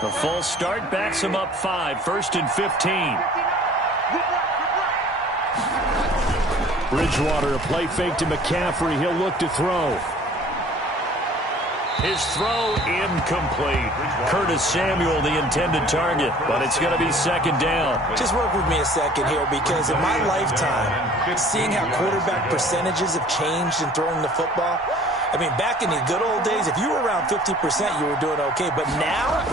The full start backs him up 5, 1st and 15. Bridgewater, a play fake to McCaffrey. He'll look to throw. His throw incomplete. Curtis Samuel, the intended target, but it's going to be 2nd down. Just work with me a second here, because in my lifetime, seeing how quarterback percentages have changed in throwing the football, I mean, back in the good old days, if you were around 50%, you were doing okay. But now,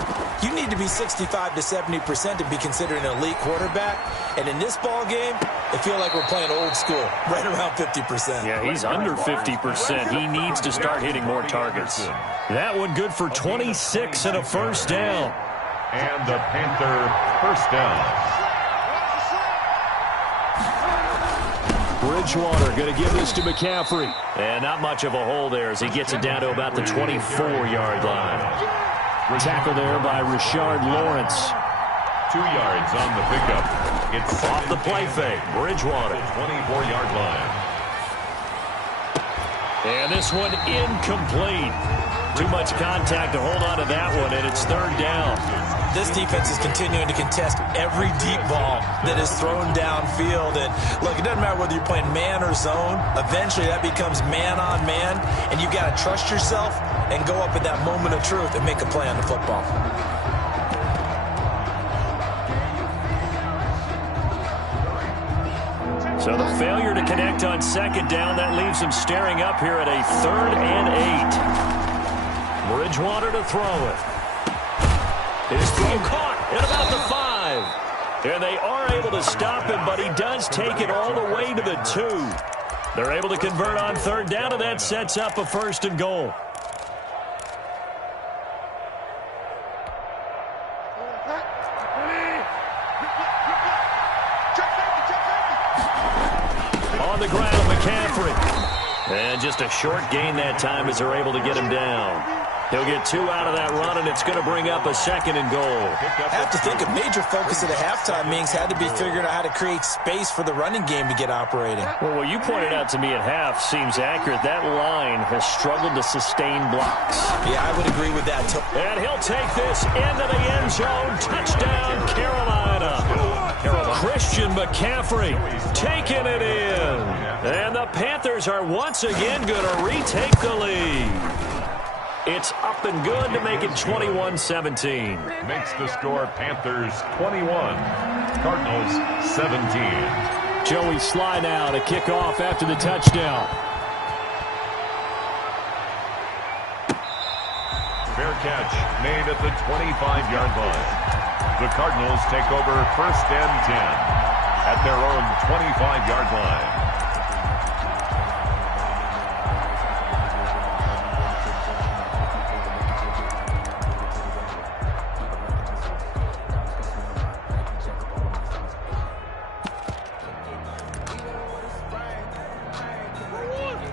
you need to be 65 to 70% to be considered an elite quarterback. And in this ball game, I feel like we're playing old school, right around 50%. Yeah, he's under 50%. He needs to start hitting more targets. That one good for 26 and a first down. And the Panther first down. Bridgewater going to give this to McCaffrey. And not much of a hole there as he gets it down to about the 24-yard line. Tackle there by Rashard Lawrence. 2 yards on the pickup. It's off the play fake. Bridgewater. 24-yard line. And this one incomplete. Too much contact to hold on to that one, and it's third down. This defense is continuing to contest every deep ball that is thrown downfield. And look, it doesn't matter whether you're playing man or zone. Eventually, that becomes man on man, and you got to trust yourself and go up at that moment of truth and make a play on the football. So the failure to connect on second down, that leaves them staring up here at a 3rd and 8. Bridgewater to throw it. His throw caught at about the 5. And they are able to stop him, but he does take it all the way to the 2. They're able to convert on third down, and that sets up a 1st and goal. On the ground, McCaffrey. And just a short gain that time as they're able to get him down. He'll get 2 out of that run, and it's going to bring up a 2nd and goal. I have to think a major focus of the halftime meetings had to be figuring out how to create space for the running game to get operating. Well, what you pointed out to me at half seems accurate. That line has struggled to sustain blocks. Yeah, I would agree with that. And he'll take this into the end zone. Touchdown, Carolina. Christian McCaffrey taking it in. And the Panthers are once again going to retake the lead. It's up and good to make it 21-17. Makes the score Panthers 21, Cardinals 17. Joey Sly now to kick off after the touchdown. Fair catch made at the 25-yard line. The Cardinals take over 1st and 10 at their own 25-yard line.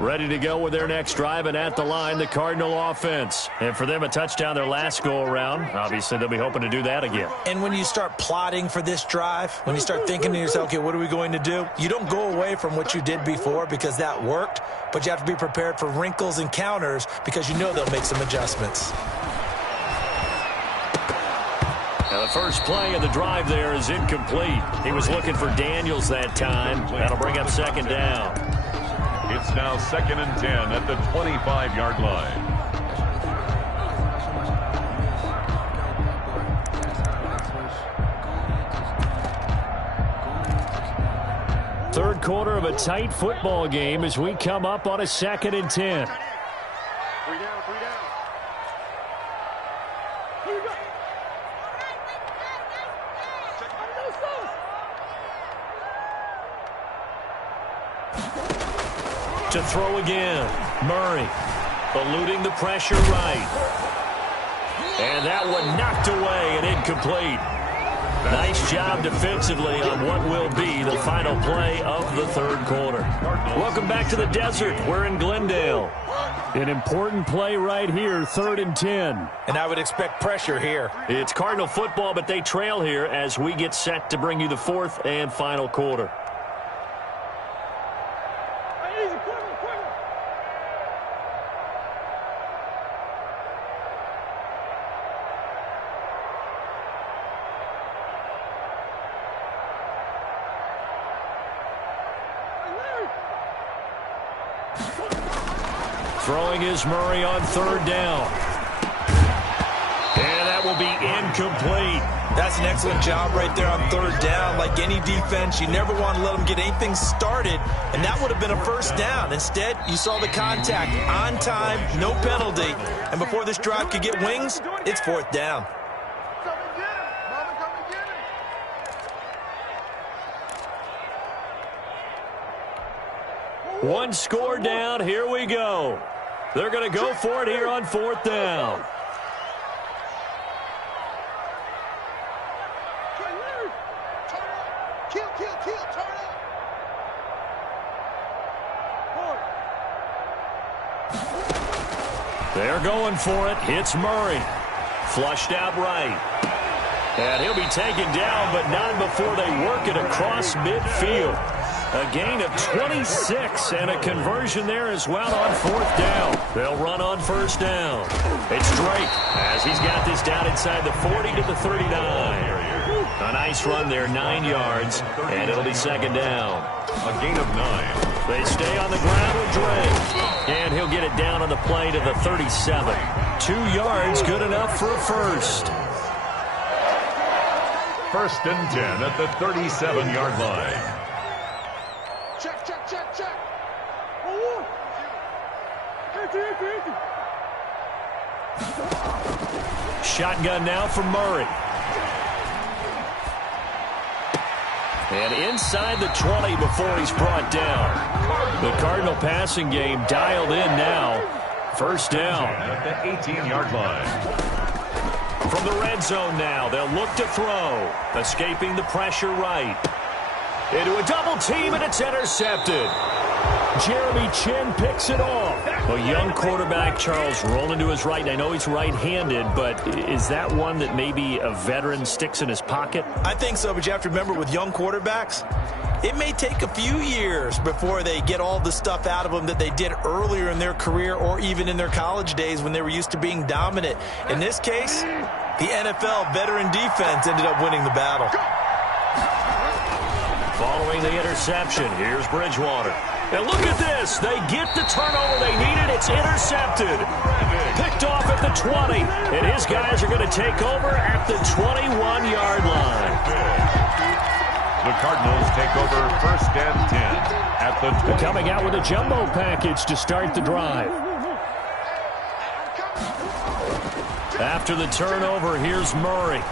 Ready to go with their next drive, and at the line, the Cardinal offense. And for them, a touchdown their last go-around. Obviously, they'll be hoping to do that again. And when you start plotting for this drive, when you start thinking to yourself, okay, what are we going to do? You don't go away from what you did before because that worked, but you have to be prepared for wrinkles and counters because you know they'll make some adjustments. Now, the first play of the drive there is incomplete. He was looking for Daniels that time. That'll bring up 2nd down. It's now 2nd and 10 at the 25-yard line. Third quarter of a tight football game as we come up on a 2nd and 10. 3 down, 3 down. To throw again. Murray eluding the pressure right. And that one knocked away and incomplete. Nice job defensively on what will be the final play of the third quarter. Welcome back to the desert. We're in Glendale. An important play right here, 3rd and 10. And I would expect pressure here. It's Cardinal football, but they trail here as we get set to bring you the 4th and final quarter. Throwing is Murray on 3rd down. And that will be complete. That's an excellent job right there on third down. Like any defense, you never want to let them get anything started, and that would have been a first down. Instead, you saw the contact on time, no penalty, and before this drive could get wings, it's fourth down. Come and get him. Mama, come and get him. One score down. Here we go. They're going to go for it here on fourth down. Kill, turn up. They're going for it. It's Murray. Flushed out right. And he'll be taken down, but not before they work it across midfield. A gain of 26 and a conversion there as well on fourth down. They'll run on first down. It's Drake as he's got this down inside the 40 to the 39. A nice run there, 9 yards, and it'll be second down. A gain of 9. They stay on the ground with Drake. And he'll get it down on the play to the 37. 2 yards, good enough for a first. First and 10 at the 37-yard line. Check. Shotgun now for Murray. And inside the 20 before he's brought down. The Cardinal passing game dialed in now. First down. At the 18-yard line. From the red zone now, they'll look to throw. Escaping the pressure right. Into a double team, and it's intercepted. Jeremy Chin picks it off. A young quarterback, Charles, rolling to his right. And I know he's right-handed, but is that one that maybe a veteran sticks in his pocket? I think so, but you have to remember with young quarterbacks, it may take a few years before they get all the stuff out of them that they did earlier in their career or even in their college days when they were used to being dominant. In this case, the NFL veteran defense ended up winning the battle. Following the interception, here's Bridgewater. And look at this. They get the turnover they needed. It's intercepted. Picked off at the 20. And his guys are going to take over at the 21-yard line. The Cardinals take over first and 10 at the 20. Coming out with a jumbo package to start the drive. After the turnover, here's Murray.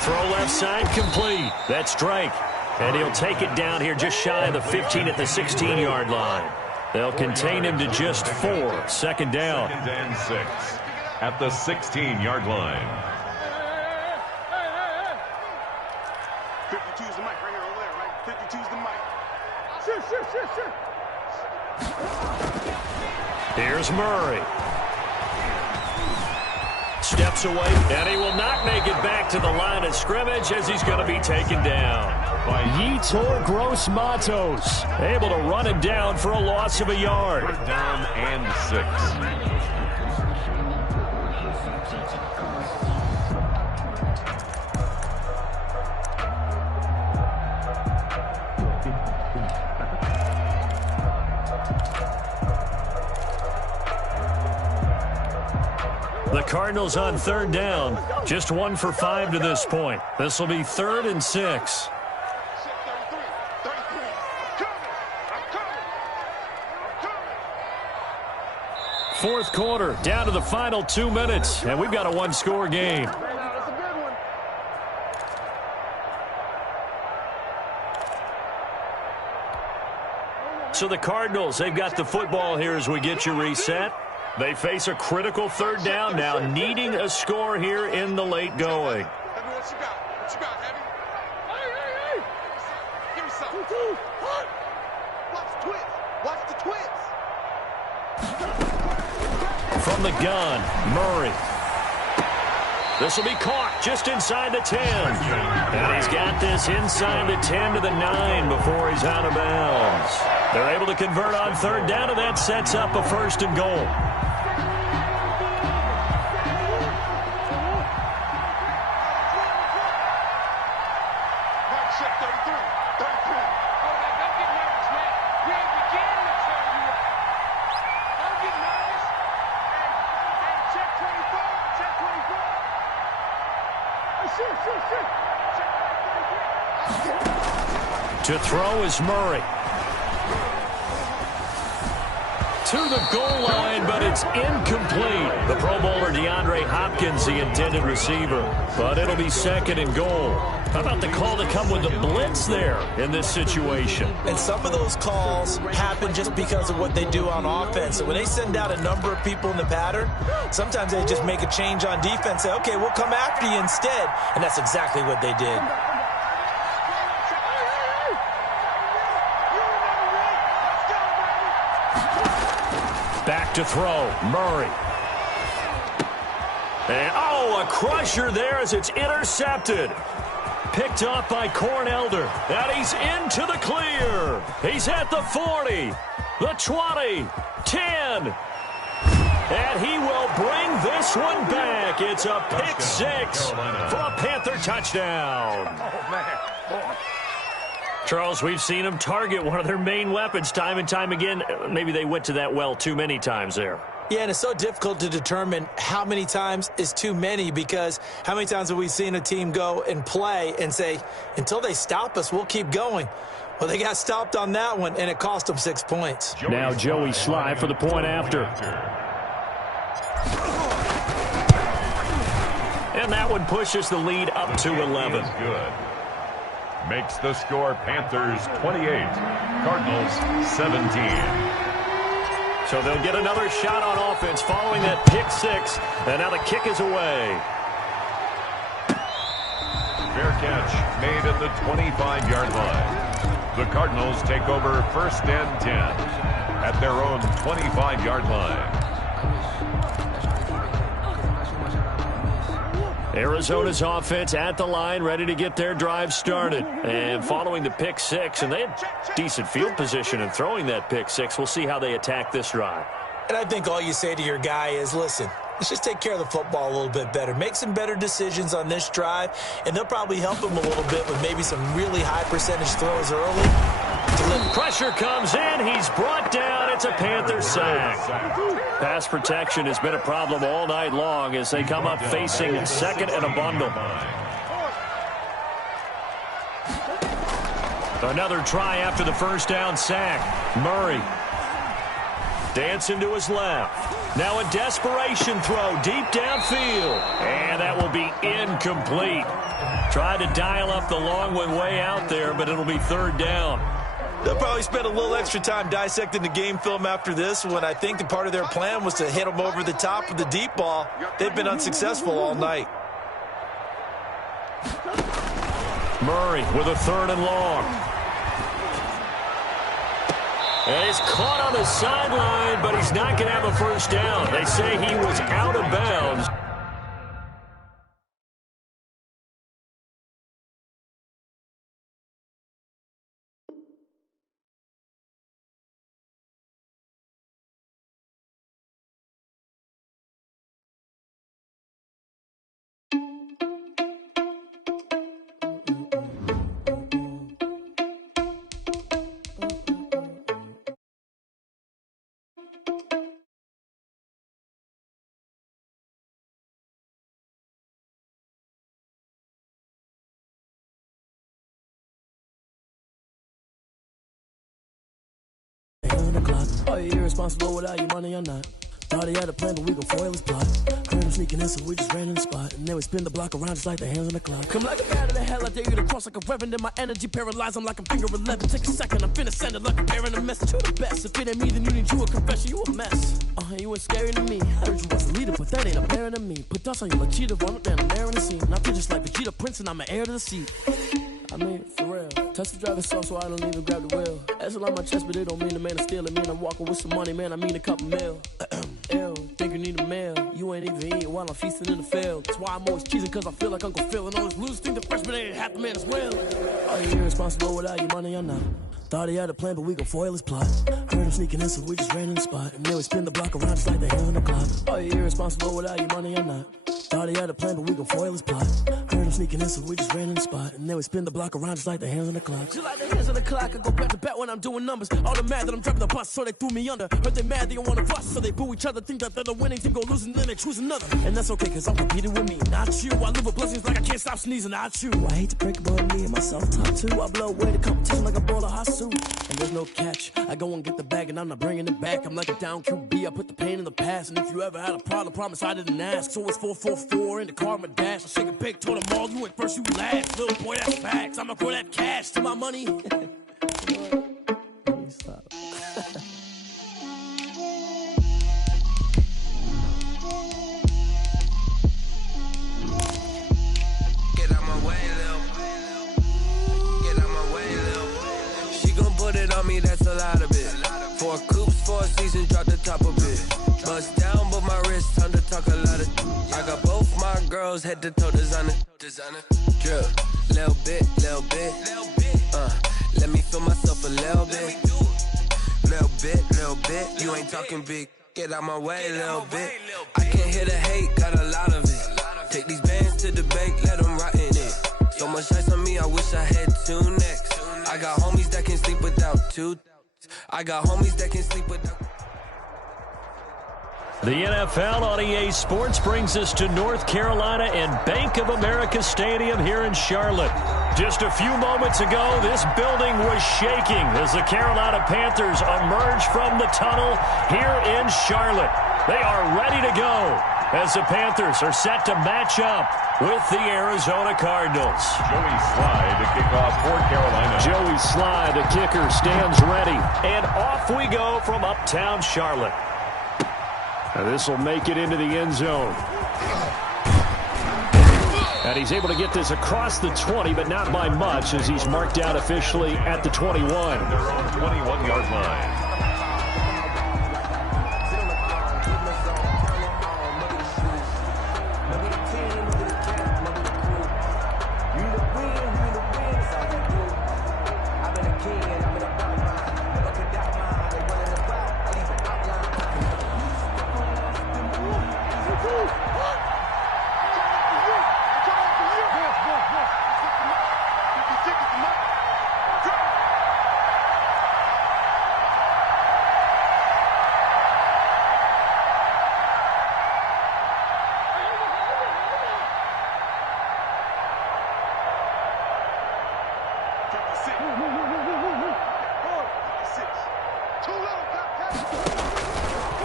Throw left side complete. That's Drake. And he'll take it down here just shy of the 15 at the 16-yard line. They'll contain him to just 4. Second down. Second and 6 at the 16-yard line. 52's the mic right here over there, right? 52's the mic. Sure. Here's Murray. Steps away, and he will not make it back to the line of scrimmage as he's going to be taken down. By Yetur Gross-Matos, able to run him down for a loss of a yard. Third down and 6. The Cardinals on third down, just 1 for 5 to this point. This will be 3rd and 6. Fourth quarter, down to the final 2 minutes, and we've got a 1-score game. So the Cardinals, they've got the football here as we get you reset. They face a critical third down now, needing a score here in the late going. Heavy, what you got? What you got, Heavy? Hey! Give me something. Watch the twist. Watch the twist. From the gun, Murray. This will be caught just inside the 10. And he's got this inside the 10 to the 9 before he's out of bounds. They're able to convert on third down, and that sets up a 1st and goal. To throw is Murray. To the goal line, but it's incomplete. The Pro Bowler DeAndre Hopkins, the intended receiver. But it'll be second and goal. How about the call to come with the blitz there in this situation? And some of those calls happen just because of what they do on offense. So when they send out a number of people in the pattern, sometimes they just make a change on defense. Say, okay, we'll come after you instead. And that's exactly what they did. Back to throw, Murray. And, a crusher there as it's intercepted. Picked off by Cornelder. And he's into the clear. He's at the 40, the 20, 10. And he will bring this one back. It's a pick six for a Panther touchdown. Oh, man. Boy. Charles, we've seen them target one of their main weapons time and time again. Maybe they went to that well too many times there. Yeah, and it's so difficult to determine how many times is too many, because how many times have we seen a team go and play and say, until they stop us, we'll keep going. Well, they got stopped on that one, and it cost them 6 points. Now Joey Sly for the point after. And that one pushes the lead up to 11. Good. Makes the score Panthers 28, Cardinals 17. So they'll get another shot on offense following that pick six. And now the kick is away. Fair catch made at the 25-yard line. The Cardinals take over first and 10 at their own 25-yard line. Arizona's offense at the line, ready to get their drive started. And following the pick six, and they had decent field position in throwing that pick six. We'll see how they attack this drive. And I think all you say to your guy is, listen, let's just take care of the football a little bit better. Make some better decisions on this drive, and they'll probably help him a little bit with maybe some really high percentage throws early. Pressure comes in. He's brought down. It's a Panther sack. Pass protection has been a problem all night long as they come up facing second and a bundle. Another try after the first down sack. Murray dancing to his left. Now a desperation throw deep downfield. And that will be incomplete. Tried to dial up the long one way out there, but it'll be third down. They'll probably spend a little extra time dissecting the game film after this one. I think the part of their plan was to hit them over the top with the deep ball. They've been unsuccessful all night. Murray with a third and long. And he's caught on the sideline, but he's not going to have a first down. They say he was out of bounds. Are you irresponsible without your money or not? Thought he had a plan, but we gon' foil his plot. Heard him sneaking in, so we just ran in the spot. And then we spin the block around just like the hands on the clock. Come like a bat of the hell, I dare you to cross like a reverend. In my energy paralyzed, I'm like I'm finger 11. Take a second, I'm finna send it like a bearing a message. You the best, if it ain't me, then you need you a confession. You a mess, you ain't scary to me. Heard you was a leader, but that ain't apparent to me. Put dust on you like cheetah, run up down the narrow in the scene. Not feel just like Vegeta Prince, and I'm an heir to the seat. I mean, for real. Touch the driver's soft, so I don't even grab the wheel. That's on my chest, but it don't mean the man to steal it. Mean I'm walking with some money, man, I mean a couple mil. Ew, think you need a meal. You ain't even eating while I'm feasting in the field. That's why I'm always cheesing, cause I feel like Uncle Phil. And all those losers think the freshman ain't half the man as well. Are you irresponsible without your money or not? Thought he had a plan, but we gon' foil his plot. Heard him sneaking in, so we just ran in the spot. And then we spin the block around just like the hands on the clock. Are you irresponsible without your money or not? Thought he had a plan, but we gon' foil his plot. Heard Heard them sneaking in, so we just ran in the spot. And then we spin the block around just like the hands on the clock. Just like the hands on the clock, I go back to back when I'm doing numbers. All the mad that I'm driving the bus, so they threw me under. Heard they mad, they don't want to bust, so they boo each other. Think that they're the winning team, go losing, then they choose another. And that's okay, cause I'm competing with me, not you. I live with blessings like I can't stop sneezing, not you. I hate to break it, but me and myself top two. I blow away the competition like a bowl of hot soup. And there's no catch, I go and get the bag and I'm not bringing it back. I'm like a down QB, I put the pain in the past. And if you ever had a problem, promise I didn't ask. So it's 444 in the car, my dash. I shake a big, told them all, you went first, you last. Little boy, that's facts. I'ma throw that cash to my money. You know what? Let me stop. Get out my way, Lil. Get out my way, Lil. She gon' put it on me, that's a lot of it. 4 coops, 4 seasons, drop the top of it. Bust down, but my wrist, time to talk a lot of. I got both my girls head to toe designer. Drip, little bit. Let me feel myself a little bit. Little bit. You ain't talking big. Get out my way, little bit. I can't hear the hate, got a lot of it. Take these bands to the bank, let them rot in it. So much ice on me, I wish I had 2 necks. I got homies that can sleep without 2. I got homies that can sleep without. The NFL on EA Sports brings us to North Carolina and Bank of America Stadium here in Charlotte. Just a few moments ago, this building was shaking as the Carolina Panthers emerge from the tunnel here in Charlotte. They are ready to go as the Panthers are set to match up with the Arizona Cardinals. Joey Slye to kick off for Carolina. Joey Slye, the kicker, stands ready. And off we go from uptown Charlotte. This will make it into the end zone. And he's able to get this across the 20, but not by much, as he's marked out officially at the 21. Their own 21-yard line.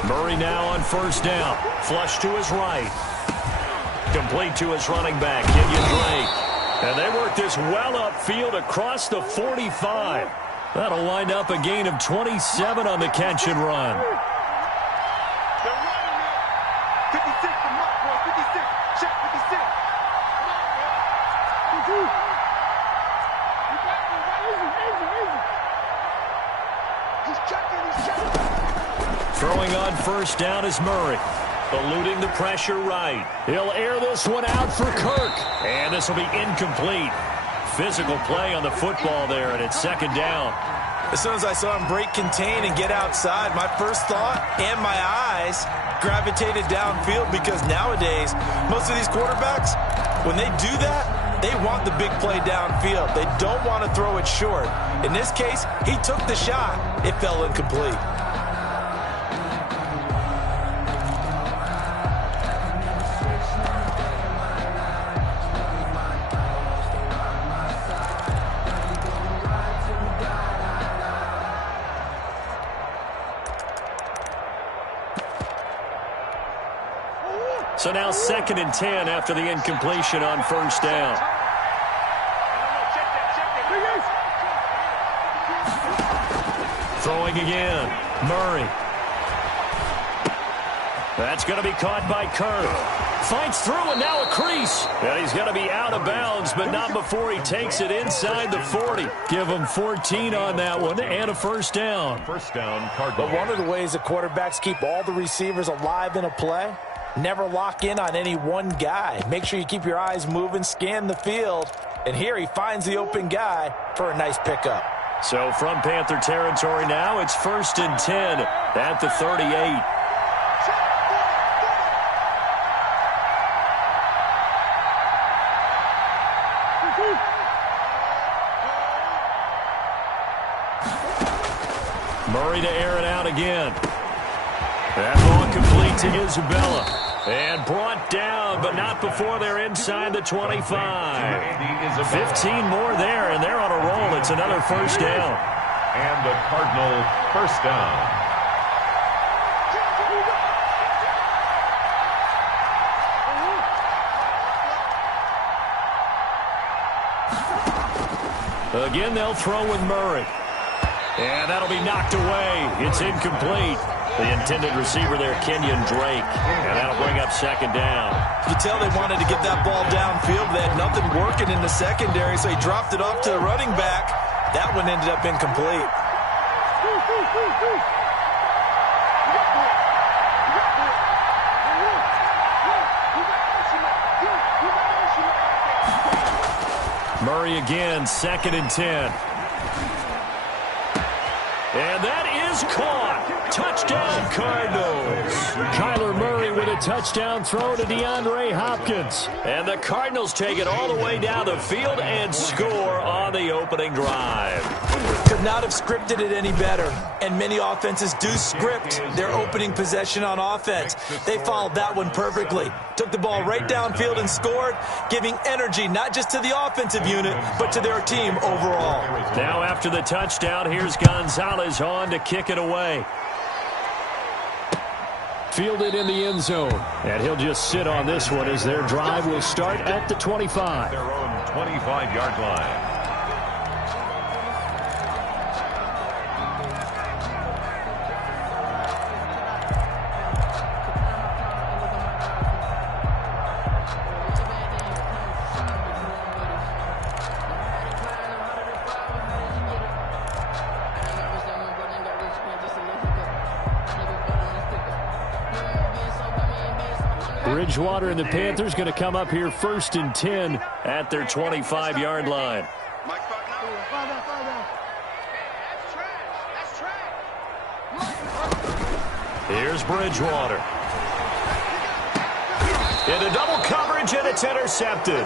Murray now on first down. Flush to his right. Complete to his running back, Kenyon Drake. And they work this well upfield across the 45. That'll wind up a gain of 27 on the catch and run. They're running it. 56, the mark, boy. 56. Check 56. He's checking. Throwing on first down is Murray. Eluding the pressure right. He'll air this one out for Kirk. And this will be incomplete. Physical play on the football there, and it's second down. As soon as I saw him break contain and get outside, my first thought and my eyes gravitated downfield, because nowadays, most of these quarterbacks, when they do that, they want the big play downfield. They don't want to throw it short. In this case, he took the shot. It fell incomplete. So now 2nd and 10 after the incompletion on first down. Throwing again. Murray. That's going to be caught by Kirk. Fights through and now a crease. And he's going to be out of bounds, but not before he takes it inside the 40. Give him 14 on that one and a first down. First down, Cardinals. But one of the ways that quarterbacks keep all the receivers alive in a play, never lock in on any one guy. Make sure you keep your eyes moving, scan the field. And here he finds the open guy for a nice pickup. So from Panther territory now, it's 1st and 10 at the 38. Murray to air it out again. That ball complete to Isabella. And brought down, but not before they're inside the 25. 15 more there, and they're on a roll. It's another first down. And the Cardinal first down. Again, they'll throw with Murray. And that'll be knocked away. It's incomplete. The intended receiver there, Kenyon Drake. And that'll bring up second down. You tell they wanted to get that ball downfield. They had nothing working in the secondary, so he dropped it off to the running back. That one ended up incomplete. Murray again, 2nd and 10. And that is caught. Touchdown, Cardinals. Kyler Murray with a touchdown throw to DeAndre Hopkins. And the Cardinals take it all the way down the field and score on the opening drive. Could not have scripted it any better. And many offenses do script their opening possession on offense. They followed that one perfectly. Took the ball right downfield and scored, giving energy not just to the offensive unit, but to their team overall. Now after the touchdown, here's Gonzalez on to kick it away. Fielded in the end zone. And he'll just sit on this one as their drive will start at the 25. Their own 25-yard line. Bridgewater and the Panthers going to come up here 1st and 10 at their 25-yard line. Here's Bridgewater. Into double coverage, and it's intercepted.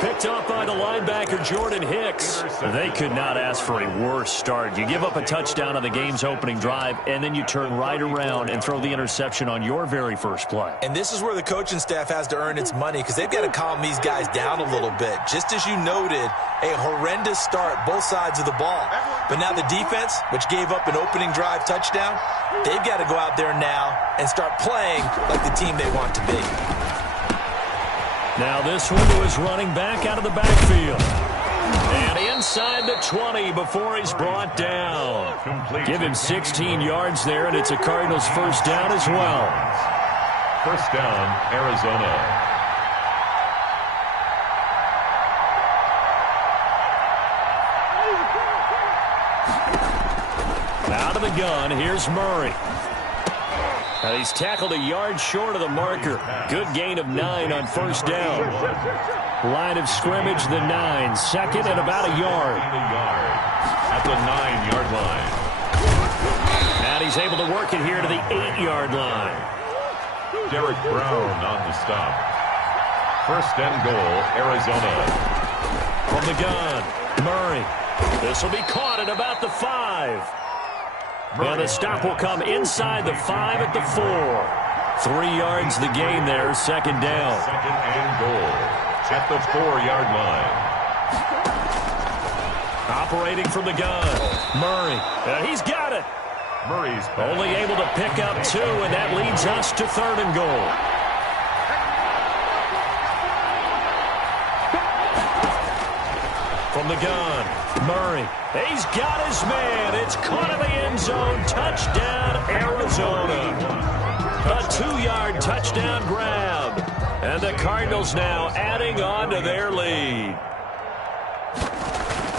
Picked up by the linebacker, Jordan Hicks. They could not ask for a worse start. You give up a touchdown on the game's opening drive, and then you turn right around and throw the interception on your very first play. And this is where the coaching staff has to earn its money, because they've got to calm these guys down a little bit. Just as you noted, a horrendous start, both sides of the ball. But now the defense, which gave up an opening drive touchdown, they've got to go out there now and start playing like the team they want to be. Now this one was running back out of the backfield. And inside the 20 before he's brought down. Give him 16 yards there, and it's a Cardinals first down as well. First down, Arizona. Out of the gun, here's Murray. He's tackled a yard short of the marker. Good gain of 9 on first down. Line of scrimmage, the 9. 2nd and about a yard. At the 9-yard line. And he's able to work it here to the 8-yard line. Derek Brown on the stop. First and goal, Arizona. From the gun, Murray. This will be caught at about the 5. And the stop will come inside the 5 at the 4. 3 yards the gain there, second down. Second and goal at the 4-yard line. Operating from the gun, Murray. He's got it. Murray's only able to pick up 2, and that leads us to 3rd and goal. From the gun, Murray. He's got his man. It's caught in the end zone. Touchdown, Arizona. A 2-yard touchdown grab. And the Cardinals now adding on to their lead.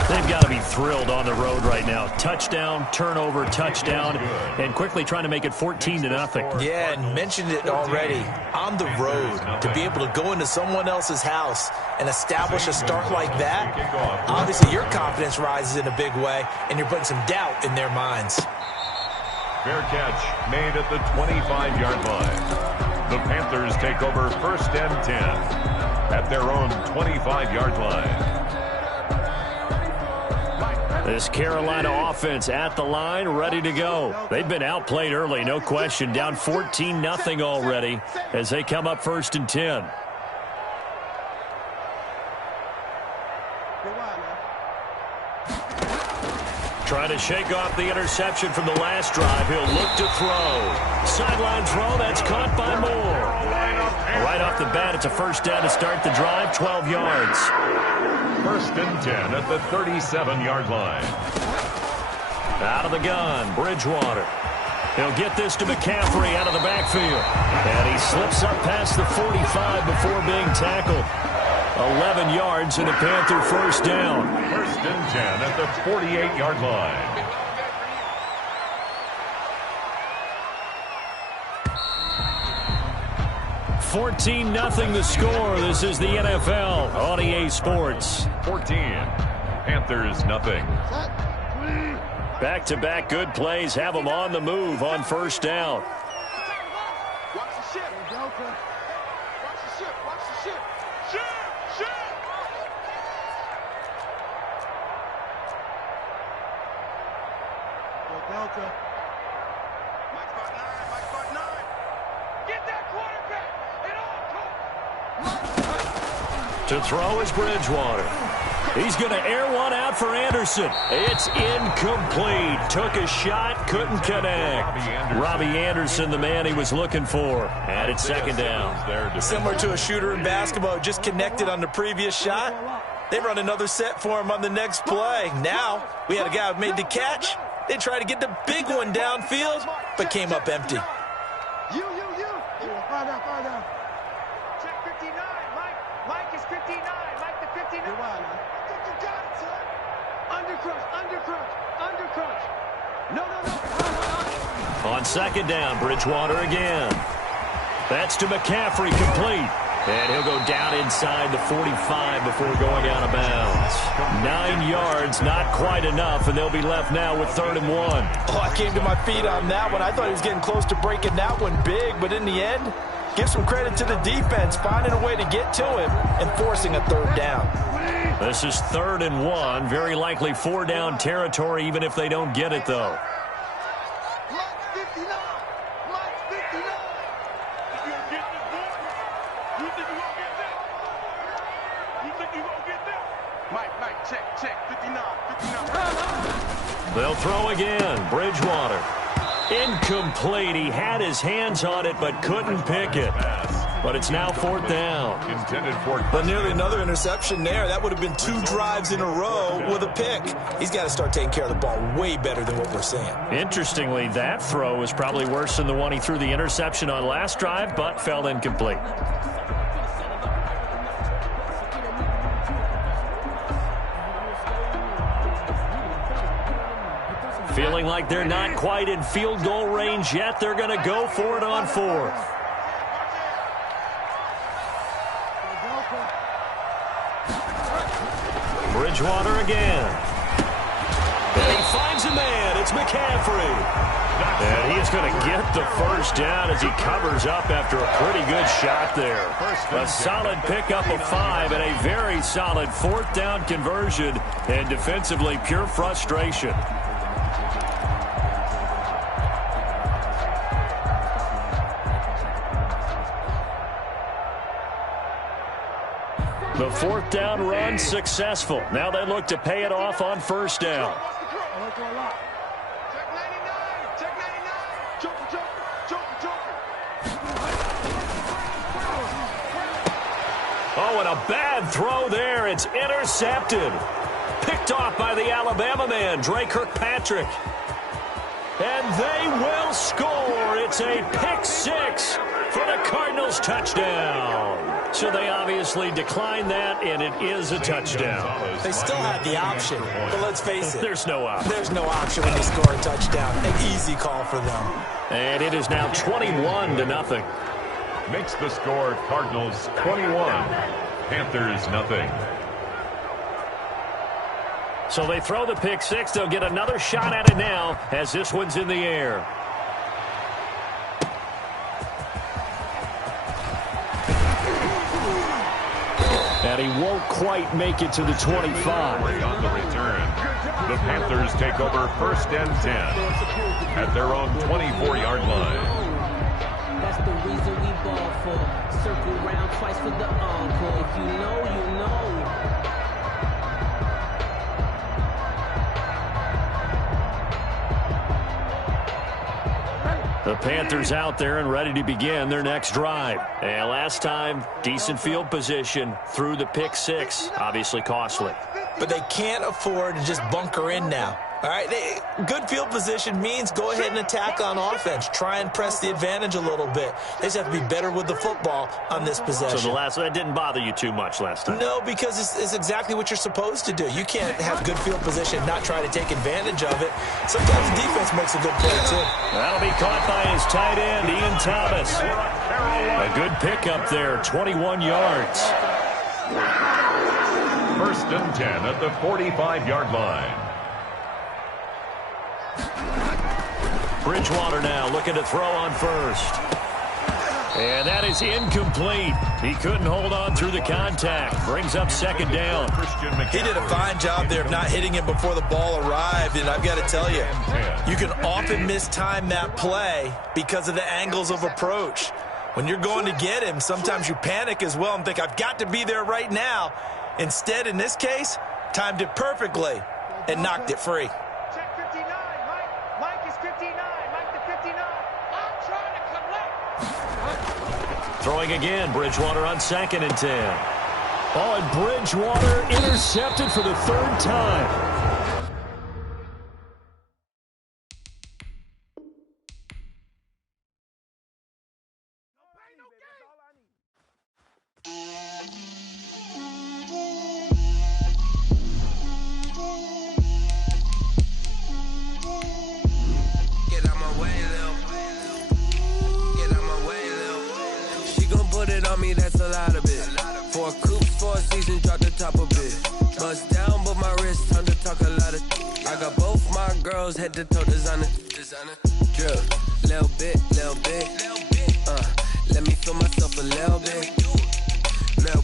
They've got to be thrilled on the road right now. Touchdown, turnover, touchdown, and quickly trying to make it 14-0. Yeah, and mentioned it already. On the road, to be able to go into someone else's house and establish a start like that, obviously your confidence rises in a big way, and you're putting some doubt in their minds. Fair catch made at the 25-yard line. The Panthers take over 1st and 10 at their own 25-yard line. This Carolina offense at the line, ready to go. They've been outplayed early, no question. Down 14-0 already as they come up 1st and 10. Trying to shake off the interception from the last drive. He'll look to throw. Sideline throw, that's caught by Moore. Right off the bat, it's a 1st down to start the drive, 12 yards. 1st and 10 at the 37-yard line. Out of the gun, Bridgewater. He'll get this to McCaffrey out of the backfield. And he slips up past the 45 before being tackled. 11 yards and a Panther 1st down. 1st and 10 at the 48-yard line. $14-0 the score. This is the NFL on EA Sports. 14. Panthers nothing. Back-to-back good plays have them on the move on 1st down. Watch the ship. Watch the ship. Watch the ship. Ship. Delta. Mike Part 9. Get that quarterback. To throw is Bridgewater. He's going to air one out for Anderson. It's incomplete. Took a shot, couldn't connect. Robbie Anderson, the man he was looking for. And it's 2nd down. Similar to a shooter in basketball, just connected on the previous shot. They run another set for him on the next play. Now, we had a guy who made the catch. They tried to get the big one downfield, but came up empty. You. Find out. Check 59. Mike is 59. Mike the 59. You got it, son. Undercrunch. No. On 2nd down, Bridgewater again. That's to McCaffrey, complete. And he'll go down inside the 45 before going out of bounds. 9 yards, not quite enough, and they'll be left now with 3rd and 1. Oh, I came to my feet on that one. I thought he was getting close to breaking that one big, but in the end, give some credit to the defense, finding a way to get to him and forcing a 3rd down. This is 3rd and 1, very likely 4-down territory, even if they don't get it, though. They'll throw again. Bridgewater. Incomplete. He had his hands on it but couldn't pick it. But it's now 4th down. But nearly another interception there. That would have been 2 drives in a row with a pick. He's got to start taking care of the ball way better than what we're seeing. Interestingly, that throw was probably worse than the one he threw the interception on last drive, but fell incomplete. Feeling like they're not quite in field goal range yet. They're going to go for it on 4th. Bridgewater again. And he finds a man. It's McCaffrey. And he is going to get the 1st down as he covers up after a pretty good shot there. A solid pickup of 5 and a very solid 4th down conversion. And defensively, pure frustration. The 4th down run successful. Now they look to pay it off on 1st down. Oh, and a bad throw there. It's intercepted. Picked off by the Alabama man, Dre Kirkpatrick. And they will score. It's a pick 6 for the Cardinals touchdown. So they obviously declined that, and it is a touchdown. They still had the option, but let's face it. There's no option. There's no option when you score a touchdown. An easy call for them. And it is now 21-0. Makes the score Cardinals 21, Panthers nothing. So they throw the pick 6. They'll get another shot at it now as this one's in the air. And he won't quite make it to the 25. On the return. The Panthers take over 1st and 10 at their own 24-yard line. That's the reason we ball for. Circle round twice for the encore. If you know, you know. The Panthers out there and ready to begin their next drive. And last time, decent field position through the pick six. Obviously costly. But they can't afford to just bunker in now. All right, good field position means go ahead and attack on offense. Try and press the advantage a little bit. They just have to be better with the football on this possession. So that didn't bother you too much last time? No, because it's exactly what you're supposed to do. You can't have good field position, not try to take advantage of it. Sometimes the defense makes a good play, too. That'll be caught by his tight end, Ian Thomas. A good pickup there, 21 yards. 1st and 10 at the 45-yard line. Bridgewater now looking to throw on first. And that is incomplete. He couldn't hold on through the contact. Brings up 2nd down. He did a fine job there of not hitting him before the ball arrived. And I've got to tell you, you can often mistime that play because of the angles of approach. When you're going to get him, sometimes you panic as well and think, I've got to be there right now. Instead, in this case, timed it perfectly and knocked it free. Check 59, Mike. Mike is 59. Mike to 59. I'm trying to collect. Throwing again, Bridgewater on 2nd and 10. Oh, and Bridgewater intercepted for the 3rd time. That's a lot of it. 4 coops, 4 seasons, drop the top a bit. Bust down, but my wrist, time to talk a lot of. I got both my girls head to toe designer. Drill, little bit. Let me feel myself a little bit. Little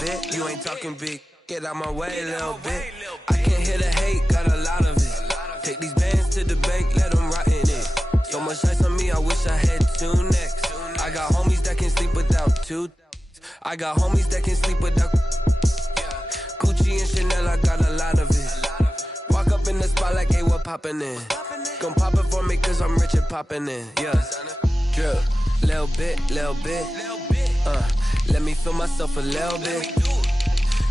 bit. You ain't talking big. Get out my way, little bit. I can't hear the hate, got a lot of it. Take these bands to the bank, let them rot in it. So much ice on me, I wish I had 2 necks. I got homies that can sleep without 2. I got homies that can sleep without Gucci and Chanel, I got a lot of it. Walk up in the spot like, hey, what poppin' in? Gon' pop it for me cause I'm rich and poppin' in. Yeah, drill, little bit. Let me feel myself a little bit.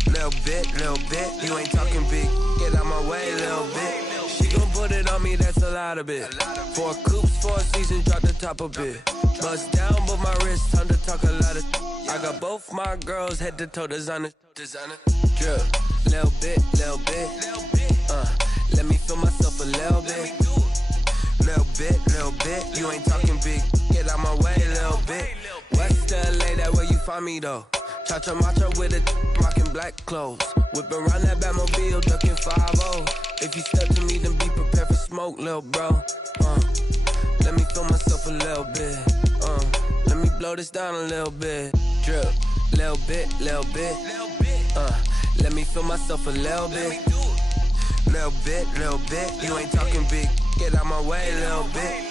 Little bit. You ain't talking big. Get out my way, little bit. She gon' put it on me, that's a lot of it. 4 coops, 4 seasons, drop the top a bit. Bust down, but my wrist, time to talk a lot of. I got both my girls head to toe designer. Drill, little bit. Let me feel myself a little bit. Little bit. You ain't talking big. Get out my way, little bit. West LA, that where you find me though. Cha-cha matcha with a rockin' black clothes. Whip around that Batmobile, ducking 5-0. If you step to me, then be prepared for smoke, little bro. Let me feel myself a little bit. Let me blow this down a little bit. Drip, little bit. Let me feel myself a little bit. Little bit. You ain't talking big. Get out my way, little bit.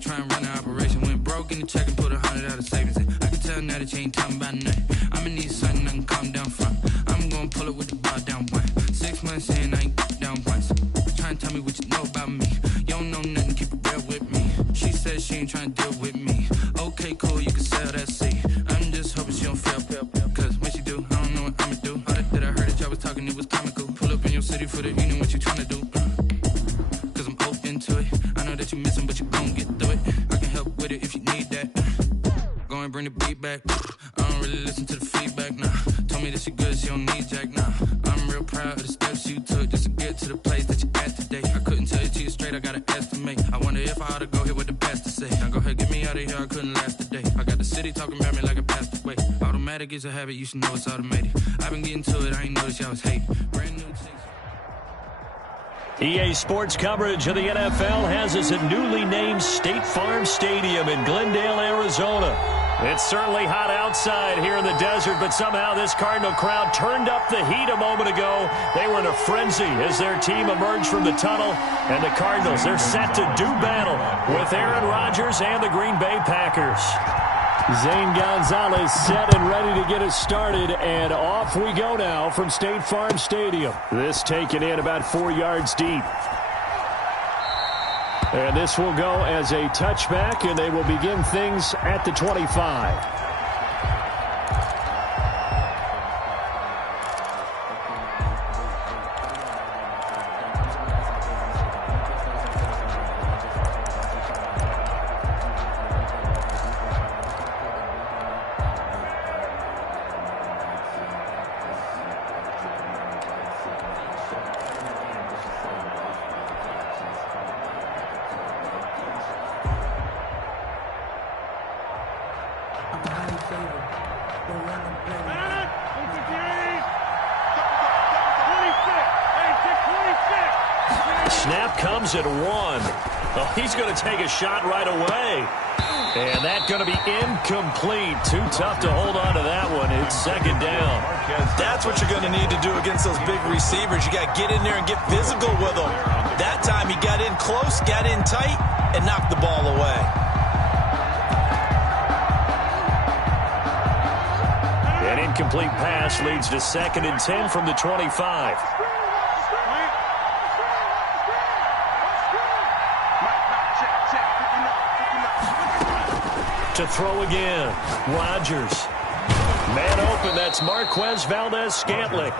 Try and run the operation. Went broke in the check and put 100 out of savings. I can tell now that you ain't talking about nothing. I'ma need something I can calm down from. I'm gonna pull it with the bar down one. 6 months in, I ain't down once. Try and tell me what you know about me. You don't know nothing, keep it real with me. She said she ain't trying to deal with me. Okay, cool, you can sell that seat. I'm just hoping she don't fail. Cause when she do, I don't know what I'ma do. All that I heard that y'all was talking, it was comical. Pull up in your city for the evening, what you trying to do? Cause I'm open to it. I know that you missing, but you gon' get through it. I can help with it if you need that. Go and bring bring the beat back. I don't really listen to the feedback, nah. Told me that she good, she don't need Jack, nah. I'm real proud of the steps you took just to get to the place that you at today. I couldn't tell you to you straight, I gotta estimate. I wonder if I ought to go here with the best to say. Now go ahead, get me out of here, I couldn't last a day. I got the city talking about me like I passed away. Automatic is a habit, you should know it's automated. I've been getting to it, I ain't noticed y'all was hating. Brand new chicks. EA Sports coverage of the NFL has us at newly named State Farm Stadium in Glendale, Arizona. It's certainly hot outside here in the desert, but somehow this Cardinal crowd turned up the heat a moment ago. They were in a frenzy as their team emerged from the tunnel, and the Cardinals, they're set to do battle with Aaron Rodgers and the Green Bay Packers. Zane Gonzalez set and ready to get us started, and off we go now from State Farm Stadium. This taken in about 4 yards deep. And this will go as a touchback, and they will begin things at the 25. Snap comes at 1. Oh, he's going to take a shot right away. And that's going to be incomplete. Too tough to hold on to that one. It's second down. That's what you're going to need to do against those big receivers. You got to get in there and get physical with them. That time he got in close, got in tight, and knocked the ball away. An incomplete pass leads to 2nd and 10 from the 25. To throw again, Rodgers. Man open, that's Marquez Valdez-Scantling.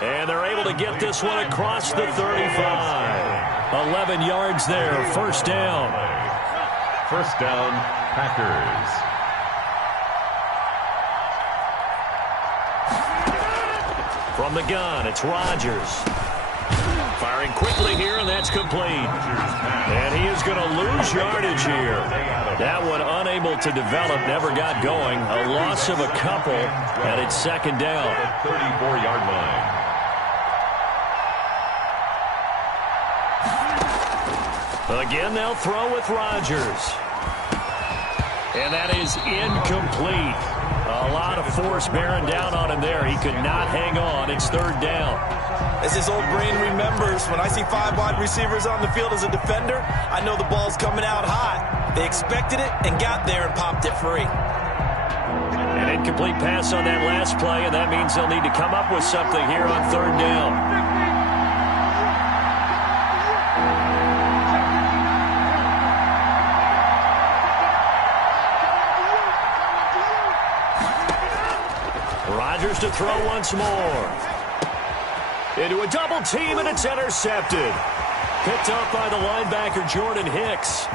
And they're able to get this one across the 35. 11 yards there, first down. First down, Packers. From the gun, it's Rodgers. Firing quickly here, and that's complete. And he is going to lose yardage here. That one unable to develop, never got going. A loss of a couple, and it's second down. 34-yard line. Again, they'll throw with Rodgers. And that is incomplete. A lot of force bearing down on him there. He could not hang on. It's third down. As his old brain remembers, when I see 5 wide receivers on the field as a defender, I know the ball's coming out hot. They expected it and got there and popped it free. An incomplete pass on that last play, and that means they'll need to come up with something here on third down. Rodgers to throw once more. Into a double team, and it's intercepted. Picked up by the linebacker, Jordan Hicks.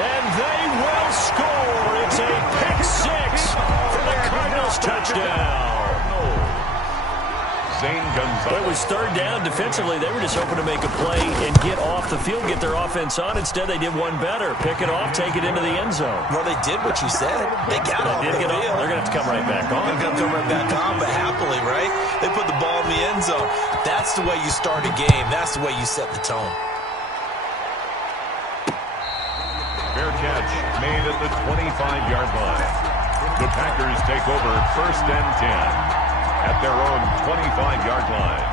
And they will score. It's a pick six for the Cardinals touchdown. It was third down. Defensively, they were just hoping to make a play and get off the field, get their offense on. Instead, they did one better. Pick it off, take it into the end zone. Well, they did what you said. They got off the field. They're going to have to come right back on. They're going to come right back on, but happily, right? They put the ball in the end zone. That's the way you start a game. That's the way you set the tone. Fair catch made at the 25-yard line. The Packers take over first and 10 at their own 25-yard line.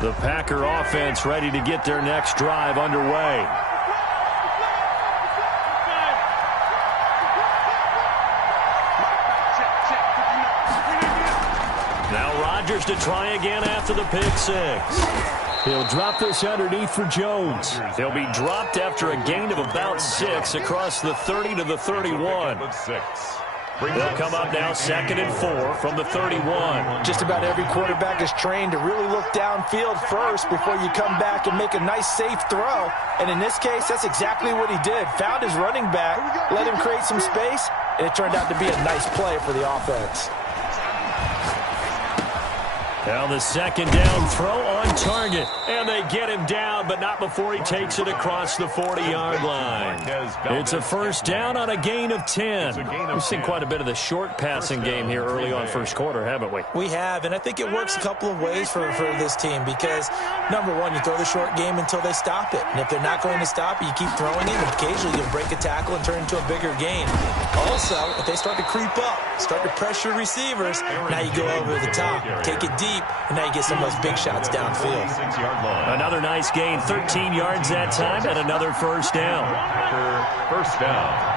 The Packer offense ready to get their next drive underway. Now Rodgers to try again after the pick six. He'll drop this underneath for Jones. He'll be dropped after a gain of about 6 across the 30 to the 31. They'll come up now 2nd and 4 from the 31. Just about every quarterback is trained to really look downfield first before you come back and make a nice, safe throw. And in this case, that's exactly what he did. Found his running back, let him create some space, and it turned out to be a nice play for the offense. Now the 2nd down throw on target. And they get him down, but not before he takes it across the 40-yard line. It's a 1st down on a gain of 10. We've seen quite a bit of the short passing game here early on first quarter, haven't we? We have, and I think it works a couple of ways for this team because, number one, you throw the short game until they stop it. And if they're not going to stop it, you keep throwing it, and occasionally you'll break a tackle and turn it into a bigger gain. Also, if they start to creep up, start to pressure receivers, now you go over the top, take it deep, and now you get some of those big shots downfield. Another nice gain, 13 yards that time, and another 1st down. 1st down.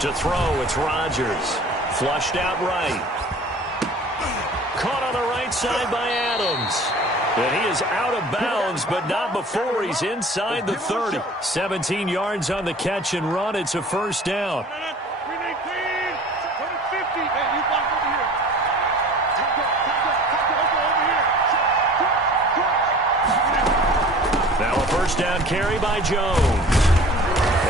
To throw, it's Rodgers. Flushed out right. Caught on the right side by Adams. And he is out of bounds, but not before he's inside the 30. 17 yards on the catch and run. It's a 1st down. Now a 1st down carry by Jones.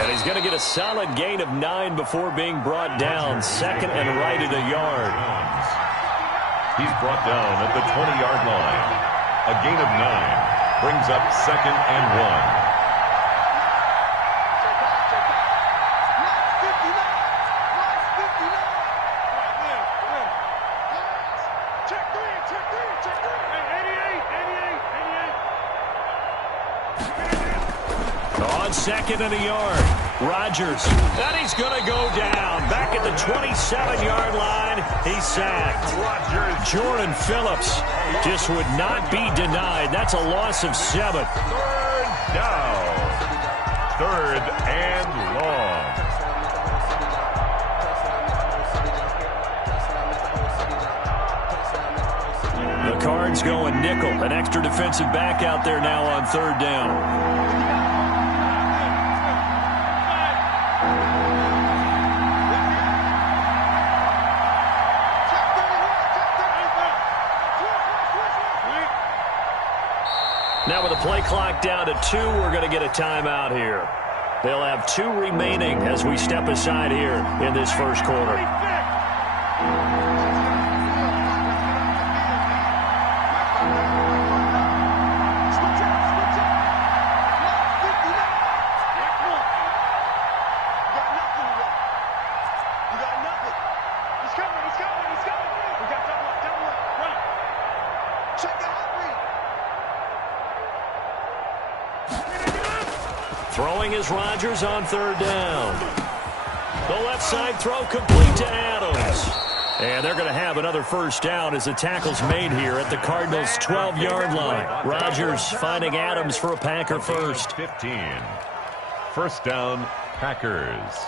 And he's going to get a solid gain of 9 before being brought down. 2nd and right at a yard. He's brought down at the 20-yard line. A gain of 9 brings up 2nd and 1. On 2nd and a yard. Rodgers. And he's going to go down. Back at the 27-yard line. He's sacked. Jordan Phillips just would not be denied. That's a loss of 7. 3rd down. 3rd and long. The Cards going nickel. An extra defensive back out there now on 3rd down. Now with the play clock down to 2, we're going to get a timeout here. They'll have 2 remaining as we step aside here in this first quarter. Throwing is Rodgers on 3rd down. The left side throw complete to Adams. And they're going to have another 1st down as the tackle's made here at the Cardinals' 12-yard line. Rodgers finding Adams for a Packer first. 15. 1st down, Packers.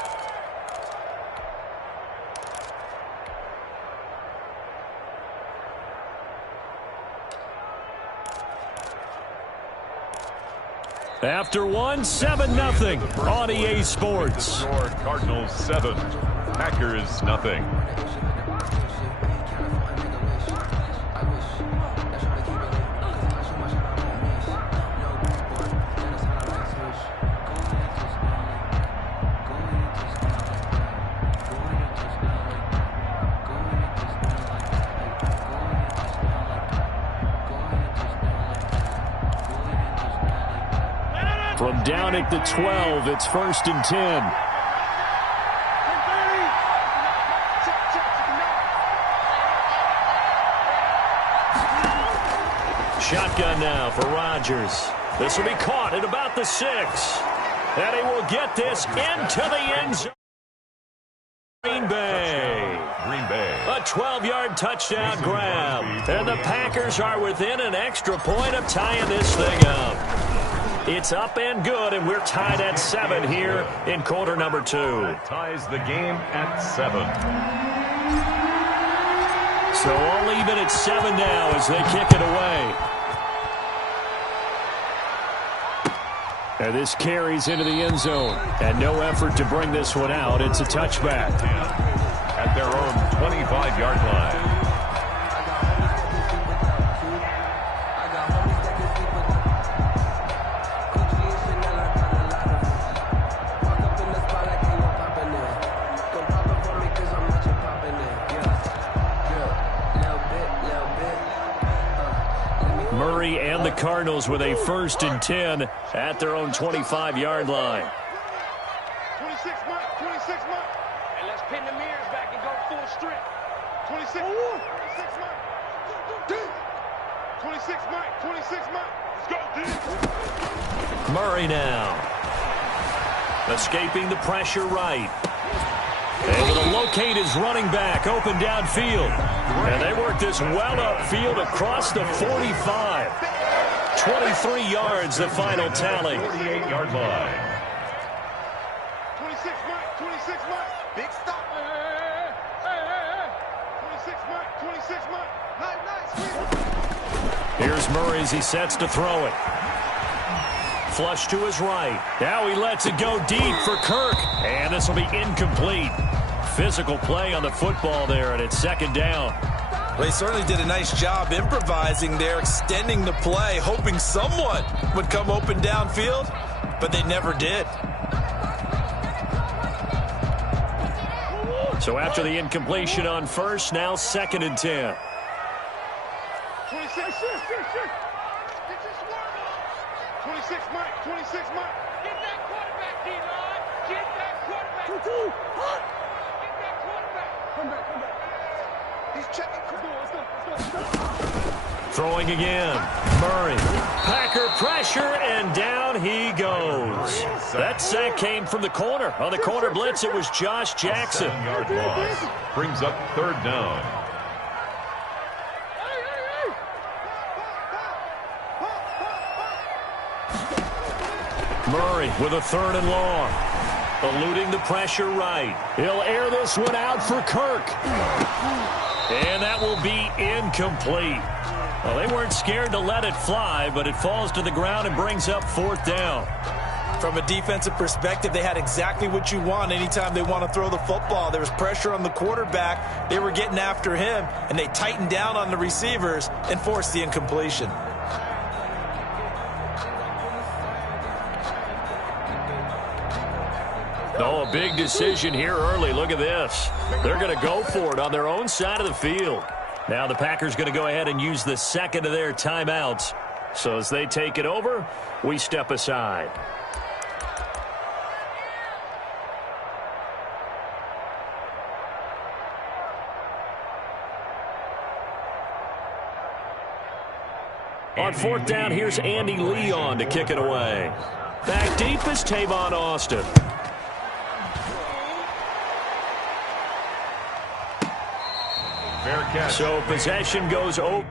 After 1, 7-0 on EA Sports. Cardinals 7, Packers nothing. From down at the 12, it's 1st and 10. Shotgun now for Rodgers. This will be caught at about the 6. And he will get this into the end zone. Green Bay. A 12-yard touchdown grab. And the Packers are within an extra point of tying this thing up. It's up and good, and we're tied at 7 here in quarter number 2. That ties the game at 7. So all even at 7 now as they kick it away. And this carries into the end zone. And no effort to bring this one out. It's a touchback. At their own 25-yard line. Murray and the Cardinals with a 1st and 10 at their own 25-yard line. 26 Mike, 26 Mike. And let's pin the mirrors back and go full strip. 26 Mike. 26 Mike, 26 Mike. Let's go, D. Murray now. Escaping the pressure right. Able to locate his running back open downfield. And they work this well upfield across the 45. 23 yards, the final tally. 48-yard line. 26 Mike, 26 Mike. Big stop. 26 Mike, 26 Mike. Nice. Here's Murray as he sets to throw it. Flush to his right. Now he lets it go deep for Kirk. And this will be incomplete. Physical play on the football there, and it's 2nd down. Well, he certainly did a nice job improvising there, extending the play, hoping someone would come open downfield, but they never did. So after the incompletion on 1st, now 2nd and 10. 26 Mike, 26 Mike. Get that quarterback, D-line. Get that quarterback. Get that quarterback. Come back. He's checking. Let's go. Throwing again. Murray. Packer pressure, and down he goes. That sack came from the corner. On the corner blitz, it was Josh Jackson. 7-yard loss. Brings up 3rd down. Murray with a 3rd and long. Eluding the pressure right. He'll air this one out for Kirk. And that will be incomplete. Well, they weren't scared to let it fly, but it falls to the ground and brings up 4th down. From a defensive perspective, they had exactly what you want anytime they want to throw the football. There was pressure on the quarterback. They were getting after him, and they tightened down on the receivers and forced the incompletion. Oh, a big decision here early. Look at this. They're going to go for it on their own side of the field. Now the Packers going to go ahead and use the 2nd of their timeouts. So as they take it over, we step aside. On 4th down, here's Andy Leon to kick it away. Back deep is Tavon Austin. Fair catch. So possession goes over.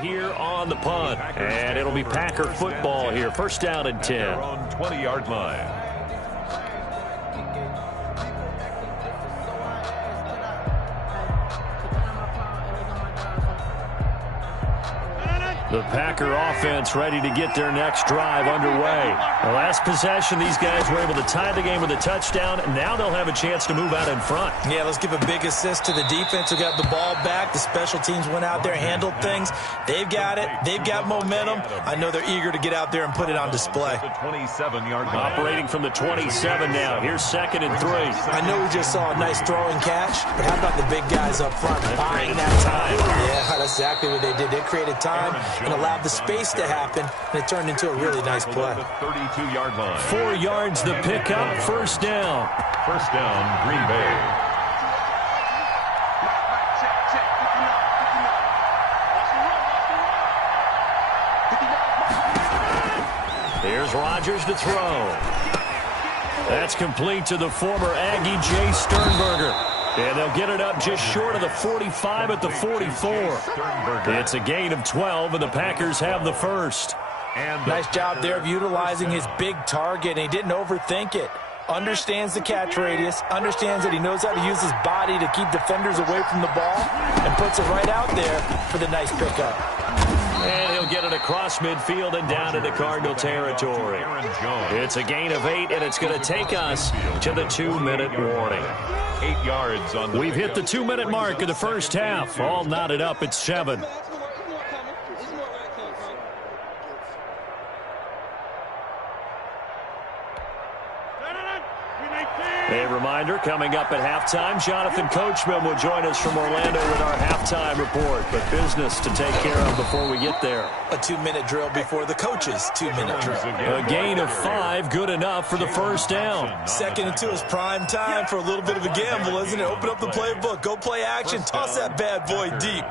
Here on the punt, and it'll be Packer football here. 1st down and 10. Their own 20-yard line. The Packer offense ready to get their next drive underway. The last possession, these guys were able to tie the game with a touchdown, and now they'll have a chance to move out in front. Yeah, let's give a big assist to the defense who got the ball back. The special teams went out there, handled things. They've got it. They've got momentum. I know they're eager to get out there and put it on display. Operating from the 27 now. Here's 2nd and 3. I know we just saw a nice throwing catch, but how about the big guys up front buying that time? Yeah, that's exactly what they did. They created time and allowed the space to happen, and it turned into a really nice play. 32-yard line. 4 yards the pickup, 1st down. 1st down, Green Bay. Here's Rodgers to throw. That's complete to the former Aggie, Jay Sternberger. And they'll get it up just short of the 45 at the 44. It's a gain of 12, and the Packers have the first. Nice job there of utilizing his big target, and he didn't overthink it. Understands the catch radius, understands that he knows how to use his body to keep defenders away from the ball, and puts it right out there for the nice pickup. And he'll get it across midfield and down into Cardinal territory. It's a gain of 8, and it's going to take us to the 2-minute warning. 8 yards on the We've hit the 2-minute mark of the first half. All knotted up at 7. A reminder, coming up at halftime, Jonathan Coachman will join us from Orlando with our halftime report. But business to take care of before we get there. A 2-minute drill before the coach's 2-minute drill. A gain of 5, good enough for the first down. 2nd and 2 is prime time for a little bit of a gamble, isn't it? Open up the playbook, go play action, toss that bad boy deep.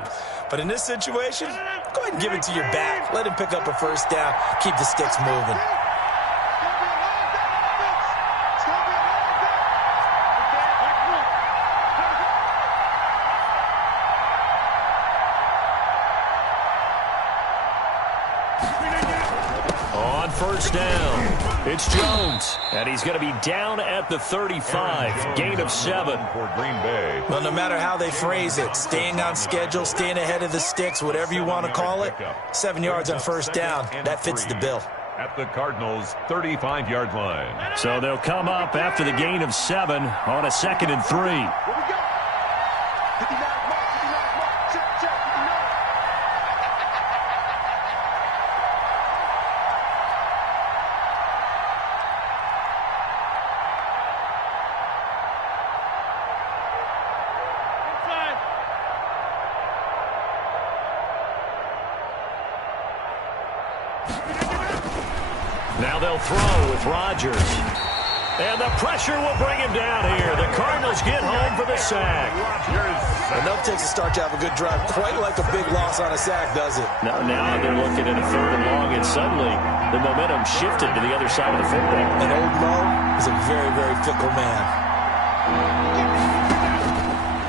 But in this situation, go ahead and give it to your back. Let him pick up a first down, keep the sticks moving. First down. It's Jones, and he's going to be down at the 35. Gain of 7. For Green Bay. Well, no matter how they phrase it, staying on schedule, staying ahead of the sticks, whatever you want to call it, 7 yards on first down, that fits the bill. At the Cardinals' 35-yard line. So they'll come up after the gain of 7 on a 2nd and 3. Now they'll throw with Rodgers. And the pressure will bring him down here. The Cardinals get home for the sack. Enough takes a start to have a good drive. Quite like a big loss on a sack, does it? Now they're looking at a 3rd and long, and suddenly the momentum shifted to the other side of the football. And old Mo is a very, very fickle man.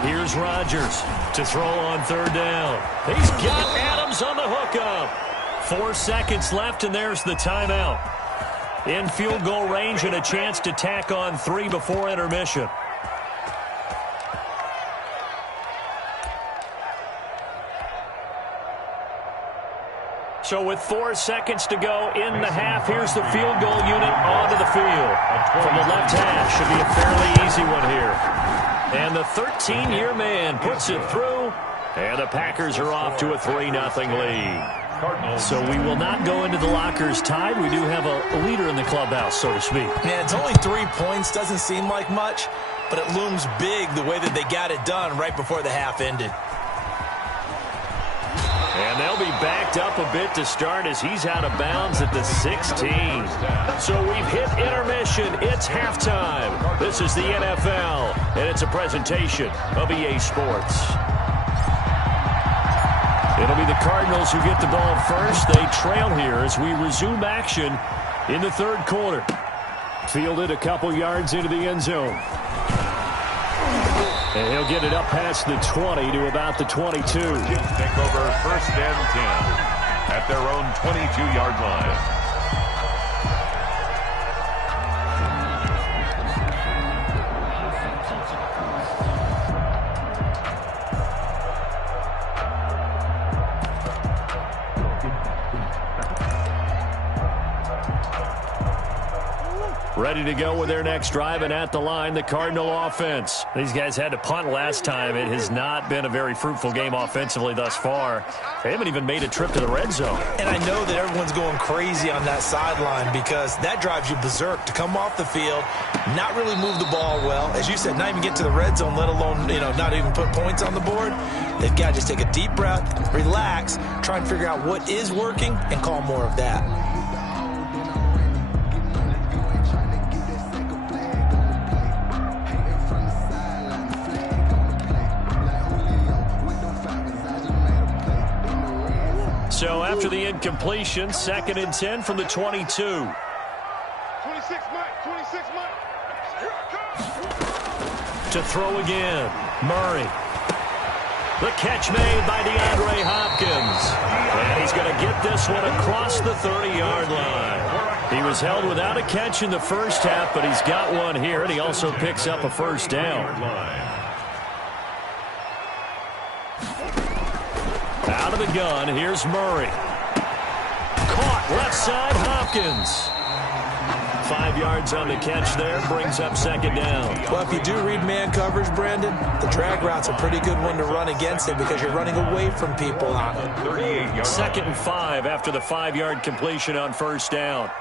Here's Rodgers to throw on 3rd down. He's got Adams on the hookup. 4 seconds left, and there's the timeout. In field goal range and a chance to tack on 3 before intermission. So with 4 seconds to go in the half, here's the field goal unit onto the field. From the left hash, should be a fairly easy one here. And the 13-year man puts it through, and the Packers are off to a 3-0 lead. So we will not go into the lockers tied. We do have a leader in the clubhouse, so to speak. Yeah, it's only 3 points. Doesn't seem like much, but it looms big the way that they got it done right before the half ended. And they'll be backed up a bit to start as he's out of bounds at the 16. So we've hit intermission. It's halftime. This is the NFL, and it's a presentation of EA Sports. It'll be the Cardinals who get the ball first. They trail here as we resume action in the 3rd quarter. Fielded a couple yards into the end zone. And he'll get it up past the 20 to about the 22. Take over 1st and 10 at their own 22-yard line. ready to go with their next drive, and at the line, the Cardinal offense. These guys had to punt last time. It has not been a very fruitful game offensively thus far. They haven't even made a trip to the red zone. And I know that everyone's going crazy on that sideline because that drives you berserk to come off the field, not really move the ball well. As you said, not even get to the red zone, let alone, not even put points on the board. They've got to just take a deep breath, relax, try and figure out what is working, and call more of that. So after the incompletion, 2nd and 10 from the 22. 26 Mike, 26 Mike. Here I come. To throw again, Murray. The catch made by DeAndre Hopkins. And he's going to get this one across the 30-yard line. He was held without a catch in the first half, but he's got one here, and he also picks up a first down. Out of the gun, here's Murray. Caught left side, Hopkins. 5 yards on the catch there, brings up 2nd down. Well, if you do read man coverage, Brandon, the drag route's a pretty good one to run against it because you're running away from people on it. 2nd and 5 after the 5-yard completion on first down.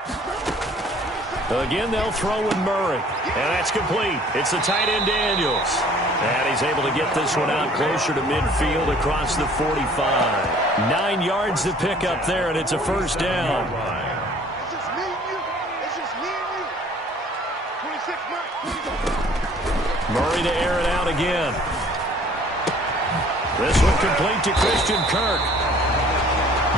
Again, they'll throw with Murray. And that's complete. It's the tight end Daniels. And he's able to get this one out closer to midfield across the 45. 9 yards to pick up there, and it's a first down. It's just me and you. It's just me and you. 26 Mike, 26. Murray to air it out again. This one complete to Christian Kirk.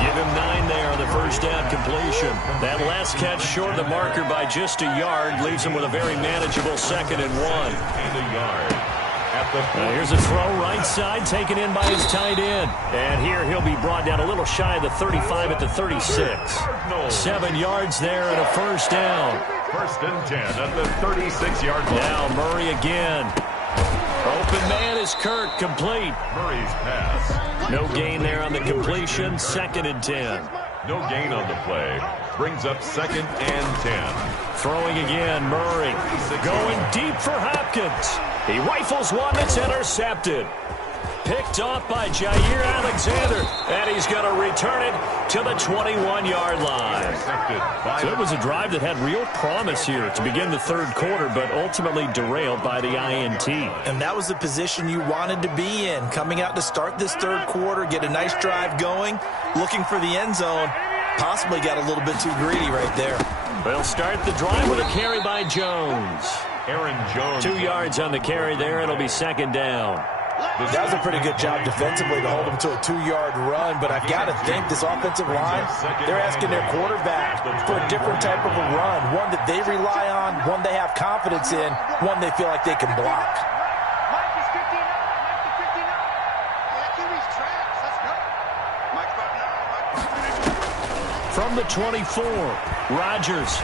Give him 9 there on the first down completion. That last catch short of the marker by just a yard leaves him with a very manageable 2nd and 1. And a yard. Here's a throw right side taken in by his tight end. And here he'll be brought down a little shy of the 35 at the 36. 7 yards there and a first down. 1st and 10 at the 36-yard line. Now Murray again. Open man is Kirk, complete. Murray's pass. No gain there on the completion, 2nd and 10. No gain on the play. Brings up 2nd and 10. Throwing again, Murray. Going deep for Hopkins. He rifles one that's intercepted. Picked off by Jair Alexander. And he's going to return it to the 21-yard line. So it was a drive that had real promise here to begin the 3rd quarter, but ultimately derailed by the INT. And that was the position you wanted to be in. Coming out to start this 3rd quarter, get a nice drive going, looking for the end zone. Possibly got a little bit too greedy right there. They'll start the drive with a carry by Jones. Aaron Jones. 2 yards on the carry there. It'll be 2nd down. That was a pretty good job defensively to hold him to a 2-yard run, but I've got to think this offensive line, they're asking their quarterback for a different type of a run, one that they rely on, one they have confidence in, one they feel like they can block. Mike is 59. Mike is 59. Yeah, Kiwi's trash. Let's go. Mike's about 9. From the 24, Rodgers.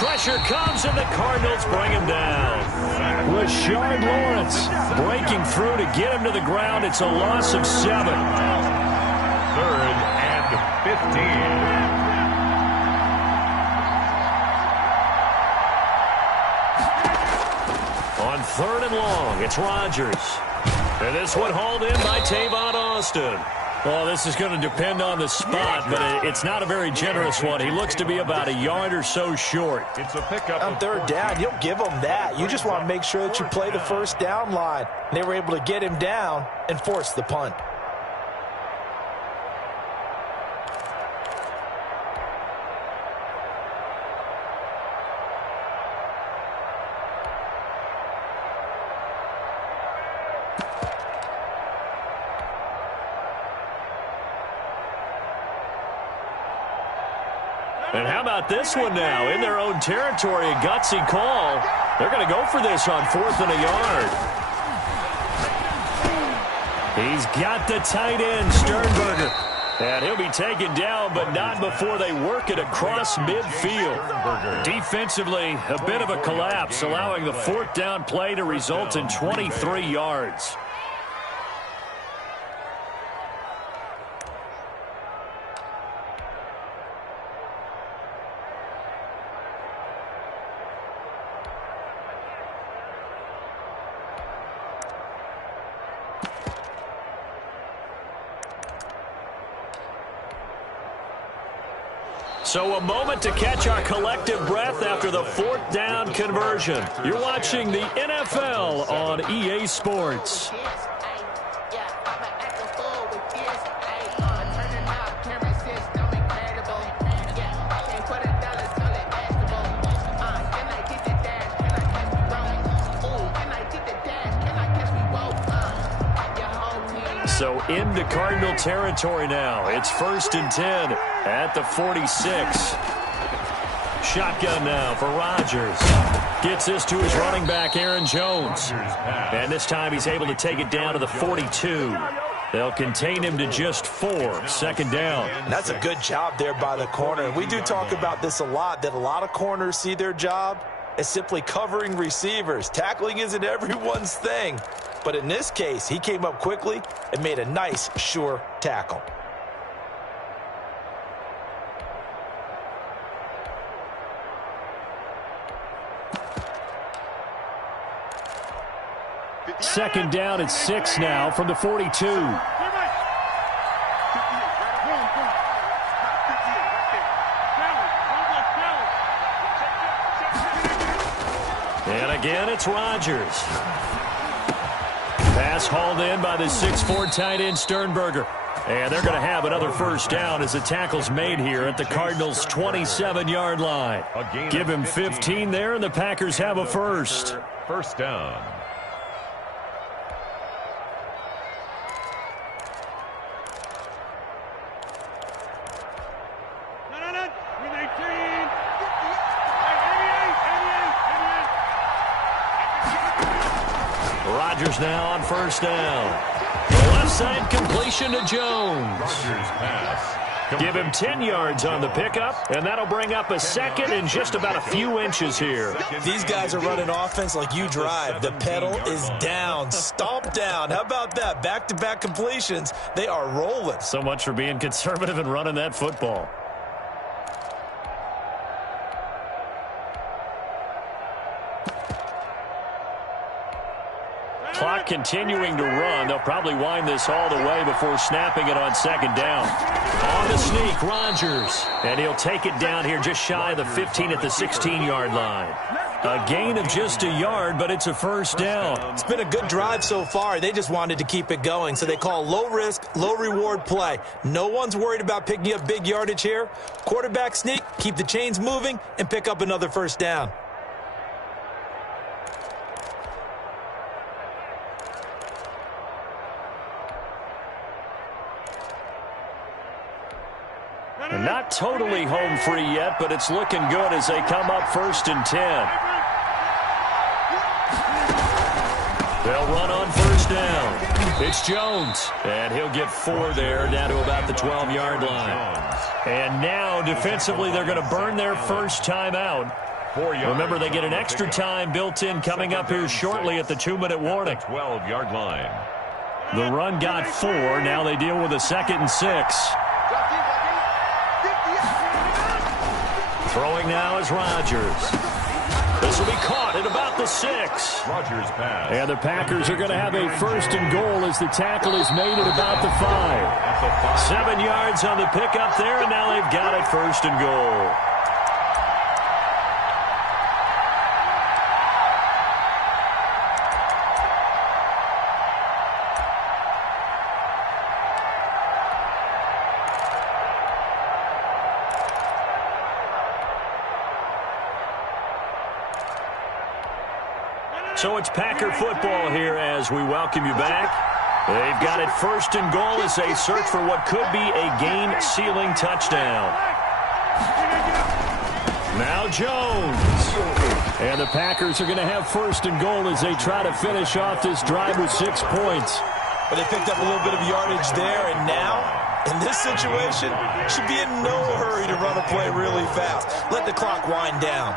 Pressure comes, and the Cardinals bring him down. Rashard Lawrence breaking through to get him to the ground. It's a loss of 7. 3rd and 15. On 3rd and long, it's Rodgers. And this one hauled in by Tavon Austin. Well, this is going to depend on the spot, but it's not a very generous one. He looks to be about a yard or so short. It's a pickup. On 3rd down, you'll give them that. You just want to make sure that you play the first down line. They were able to get him down and force the punt. And how about this one now? In their own territory, a gutsy call. They're going to go for this on 4th and a yard. He's got the tight end, Sternberger. And he'll be taken down, but not before they work it across midfield. Defensively, a bit of a collapse, allowing the 4th down play to result in 23 yards. So a moment to catch our collective breath after the 4th down conversion. You're watching the NFL on EA Sports. So into Cardinal territory now. It's 1st and 10 at the 46. Shotgun now for Rodgers. Gets this to his running back, Aaron Jones. And this time he's able to take it down to the 42. They'll contain him to just 4. 2nd down. That's a good job there by the corner. We do talk about this a lot, that a lot of corners see their job as simply covering receivers. Tackling isn't everyone's thing. But in this case, he came up quickly and made a nice, sure tackle. Second down at 6 now from the 42. And again, it's Rodgers. Pass hauled in by the 6'4" tight end Sternberger. And they're going to have another 1st down as the tackle's made here at the Cardinals' 27-yard line. Give him 15 there, and the Packers have a 1st. 1st down. Rodgers now on 1st down. Left side completion to Jones. Give him 10 yards on the pickup, and that'll bring up a 2nd and just about a few inches here. These guys are running offense like you drive. The pedal is down, stomp down. How about that? Back-to-back completions. They are rolling. So much for being conservative and running that football. Clock continuing to run. They'll probably wind this all the way before snapping it on 2nd down. On the sneak, Rodgers. And he'll take it down here just shy of the 15 at the 16-yard line. A gain of just a yard, but it's a 1st down. It's been a good drive so far. They just wanted to keep it going, so they call low-risk, low-reward play. No one's worried about picking up big yardage here. Quarterback sneak, keep the chains moving, and pick up another 1st down. Not totally home free yet, but it's looking good as they come up 1st and 10. They'll run on 1st down. It's Jones, and he'll get 4 there, down to about the 12-yard line. And now, defensively, they're going to burn their 1st timeout. Remember, they get an extra time built in coming up here shortly at the 2-minute warning. 12-yard line. The run got 4. Now they deal with a 2nd and 6. Throwing now is Rodgers. This will be caught at about the 6. Rodgers pass. And the Packers are going to have a 1st and goal as the tackle is made at about the 5. 7 yards on the pickup there, and now they've got it 1st and goal. So it's Packer football here as we welcome you back. They've got it 1st and goal as they search for what could be a game-sealing touchdown. Now Jones. And the Packers are going to have 1st and goal as they try to finish off this drive with 6 points. But they picked up a little bit of yardage there, and now, in this situation, should be in no hurry to run a play really fast. Let the clock wind down.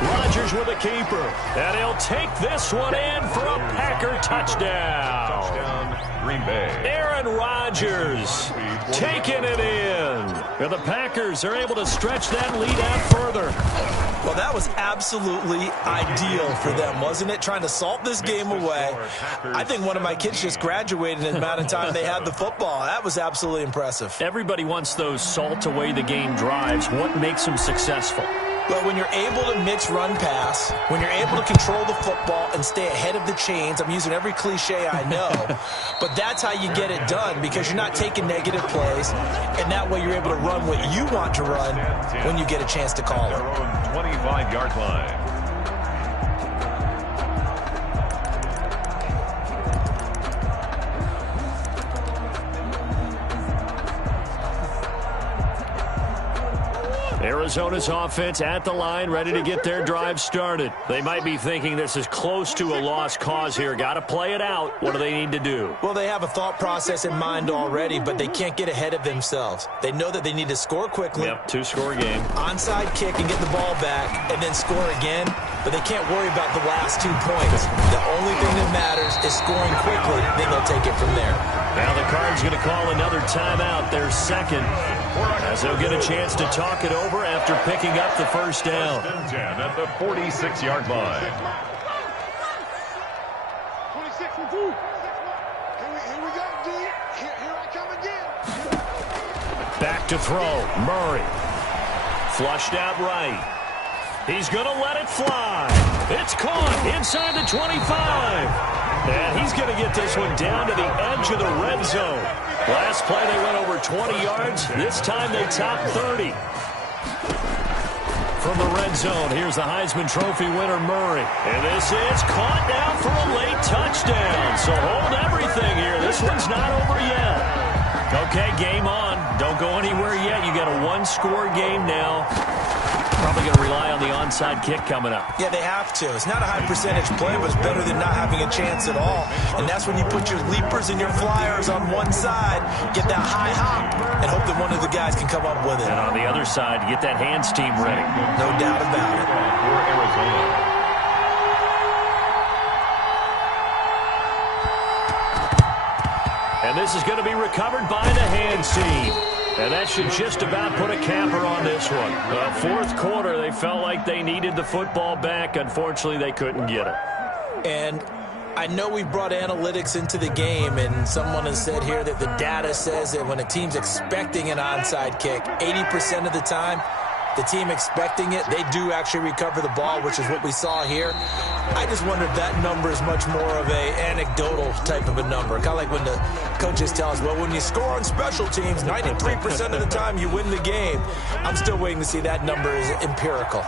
Rodgers with a keeper, and he'll take this one in for a Packer touchdown. Touchdown, Green Bay. Aaron Rodgers taking it in. And the Packers are able to stretch that lead out further. Well, that was absolutely ideal for them, wasn't it? Trying to salt this game away. I think one of my kids just graduated in the amount of time they had the football. That was absolutely impressive. Everybody wants those salt away the game drives. What makes them successful? Well, when you're able to mix run-pass, when you're able to control the football and stay ahead of the chains, I'm using every cliche I know, but that's how you get it done because you're not taking negative plays, and that way you're able to run what you want to run when you get a chance to call it. Their own 25-yard line. Arizona's offense at the line, ready to get their drive started. They might be thinking this is close to a lost cause here. Got to play it out. What do they need to do? Well, they have a thought process in mind already, but they can't get ahead of themselves. They know that they need to score quickly. Yep, two-score game. Onside kick and get the ball back and then score again, but they can't worry about the last 2 points. The only thing that matters is scoring quickly, then they'll take it from there. Now the Cards going to call another timeout, their second, as they'll get a chance to talk it over after picking up the first down. 10 at the 46-yard line. 26 and 2. Here we go, D. Here I come again. Back to throw. Murray. Flushed out right. He's going to let it fly. It's caught inside the 25. And he's going to get this one down to the edge of the red zone. Last play, they went over 20 yards. This time, they topped 30. From the red zone, here's the Heisman Trophy winner, Murray. And this is caught down for a late touchdown. So hold everything here. This one's not over yet. Okay, game on. Don't go anywhere yet. You got a one-score game now. Probably going to rely on the onside kick coming up. Yeah, they have to. It's not a high percentage play, but it's better than not having a chance at all. And that's when you put your leapers and your flyers on one side, get that high hop, and hope that one of the guys can come up with it. And on the other side, get that hands team ready. No doubt about it. For Arizona. And this is going to be recovered by the hands team. And that should just about put a capper on this one. Fourth quarter, they felt like they needed the football back. Unfortunately, they couldn't get it. And I know we brought analytics into the game, and someone has said here that the data says that when a team's expecting an onside kick, 80% of the time, the team expecting it, they do actually recover the ball, which is what we saw here. I just wonder if that number is much more of a anecdotal type of a number. Kind of like when the coaches tell us, well, when you score on special teams, 93% of the time you win the game. I'm still waiting to see that number is empirical.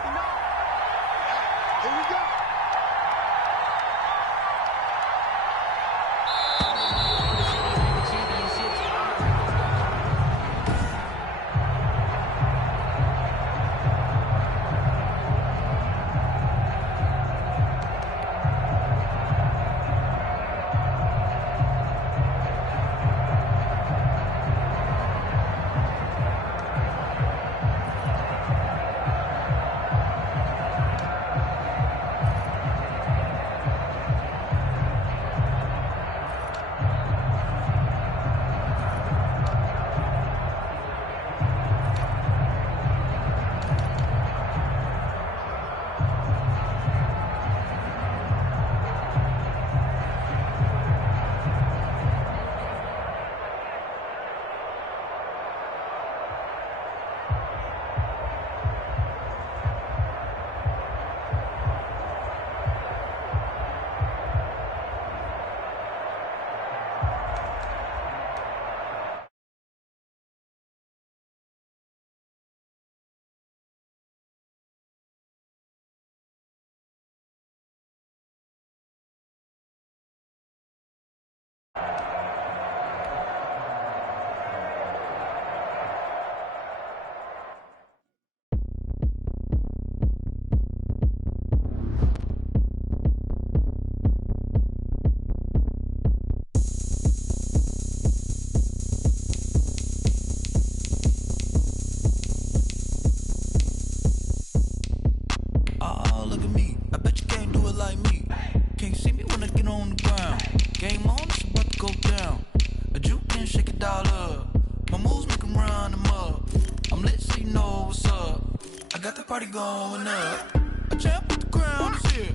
got the party going up. A champ with the crown is here.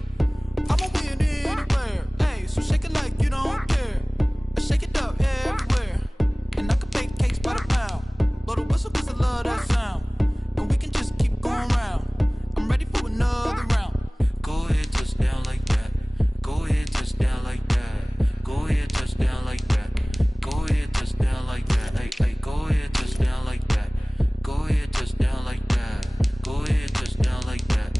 I'ma win anywhere. Hey, so shake it like you don't care. I shake it up everywhere. And I can bake cakes by the pound. Blow the whistle 'cause I love that sound. And we can just keep going round. I'm ready for another round. Go ahead, touch down like that. Go ahead, touch down like that. Go ahead, touch down like that. Go ahead, touch down like that. Hey, hey, go ahead, touch down like that. Go ahead, touch down like that. Go ahead, touch down like that.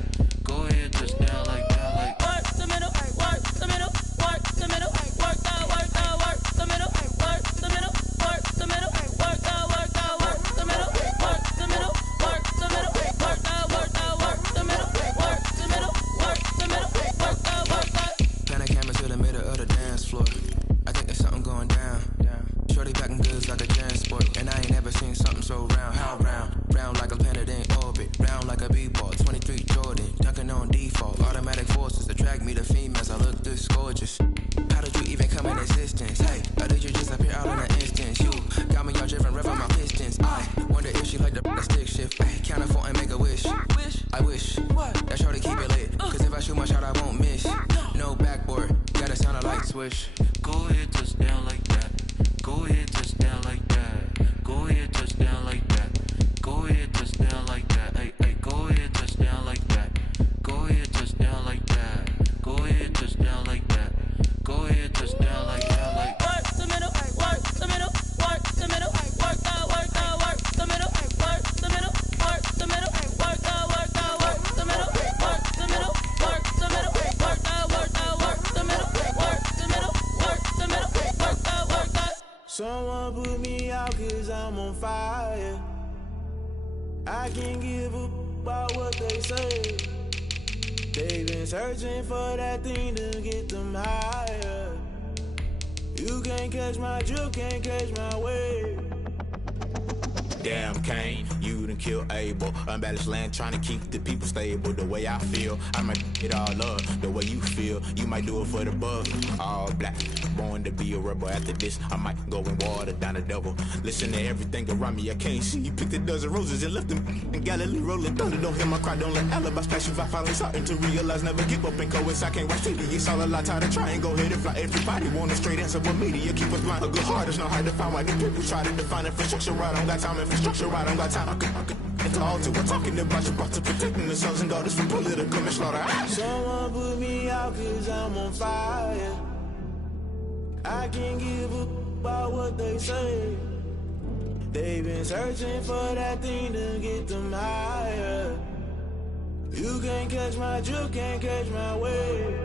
Go ahead, touch down like that. Like work the middle, work the middle, work the middle, work out, work out, work the middle, work the middle, work the middle, work out, work out, work the middle, work the middle, work the middle, work out, work out, work the middle, work the middle, work the middle, work out, work out. Pan a camera to the middle of the dance floor. I think there's something going down. Shorty packing goods like a transport. And I ain't never seen something so round. How round? Round like a planet in orbit. Round like a b-ball. 23 Jordan. Dunking on default. Automatic forces attract me to females. I look this gorgeous. How did you even come in existence? Hey, or did you just appear out in an instance? You got me all driven, revving my pistons. I wonder if she like the stick shift. Ay, count a 4 and make a wish. I wish that shorty keep it lit. 'Cause if I shoot my shot, I won't miss. No backboard. Gotta sound a light switch. go ahead, touch down like that. Go ahead, touch down like that. Go ahead, touch down like that. Go ahead, touch down like that. Hey, hey, go ahead, touch down like that. Go ahead, touch down like that. Go ahead, touch down like that. Go ahead, touch down like that. Like Work the middle, work the middle, work the middle, work out, work out, work the middle, work the middle, work the middle, work out, work out, work the middle, work the middle, work the middle, work out, work out, work the middle, work the middle, work the middle, work out, work out. Someone put me out 'cause I'm on fire. I can't give up about what they say. They've been searching for that thing to get them higher. You can't catch my drift, can't catch my wave. Damn, Kane, you done killed Abel. Unbalanced land, trying to keep the people stable. The way I feel, I might get all up. The way you feel, you might do it for the buck. All black, born to be a rebel. After this, I might go and water down the devil. Listen to everything around me, I can't see. Picked a dozen roses and left them in Galilee rolling thunder. Don't hear my cry, don't let alibis pass you. I finally starting to realize, never give up and coincide. Can't watch TV, it's all a lot. Tired of trying, go ahead and fly. Everybody want a straight answer, but media keep us blind. A good heart is not hard to find. Why the people try to define infrastructure right? I don't got time, infrastructure right, I don't got time. I could it's all to we're talking about you, about to protecting the sons and daughters from political manslaughter. Someone put me out 'cause I'm on fire. I can't give up about what they say. They've been searching for that thing to get them higher. You can't catch my drift, can't catch my wave.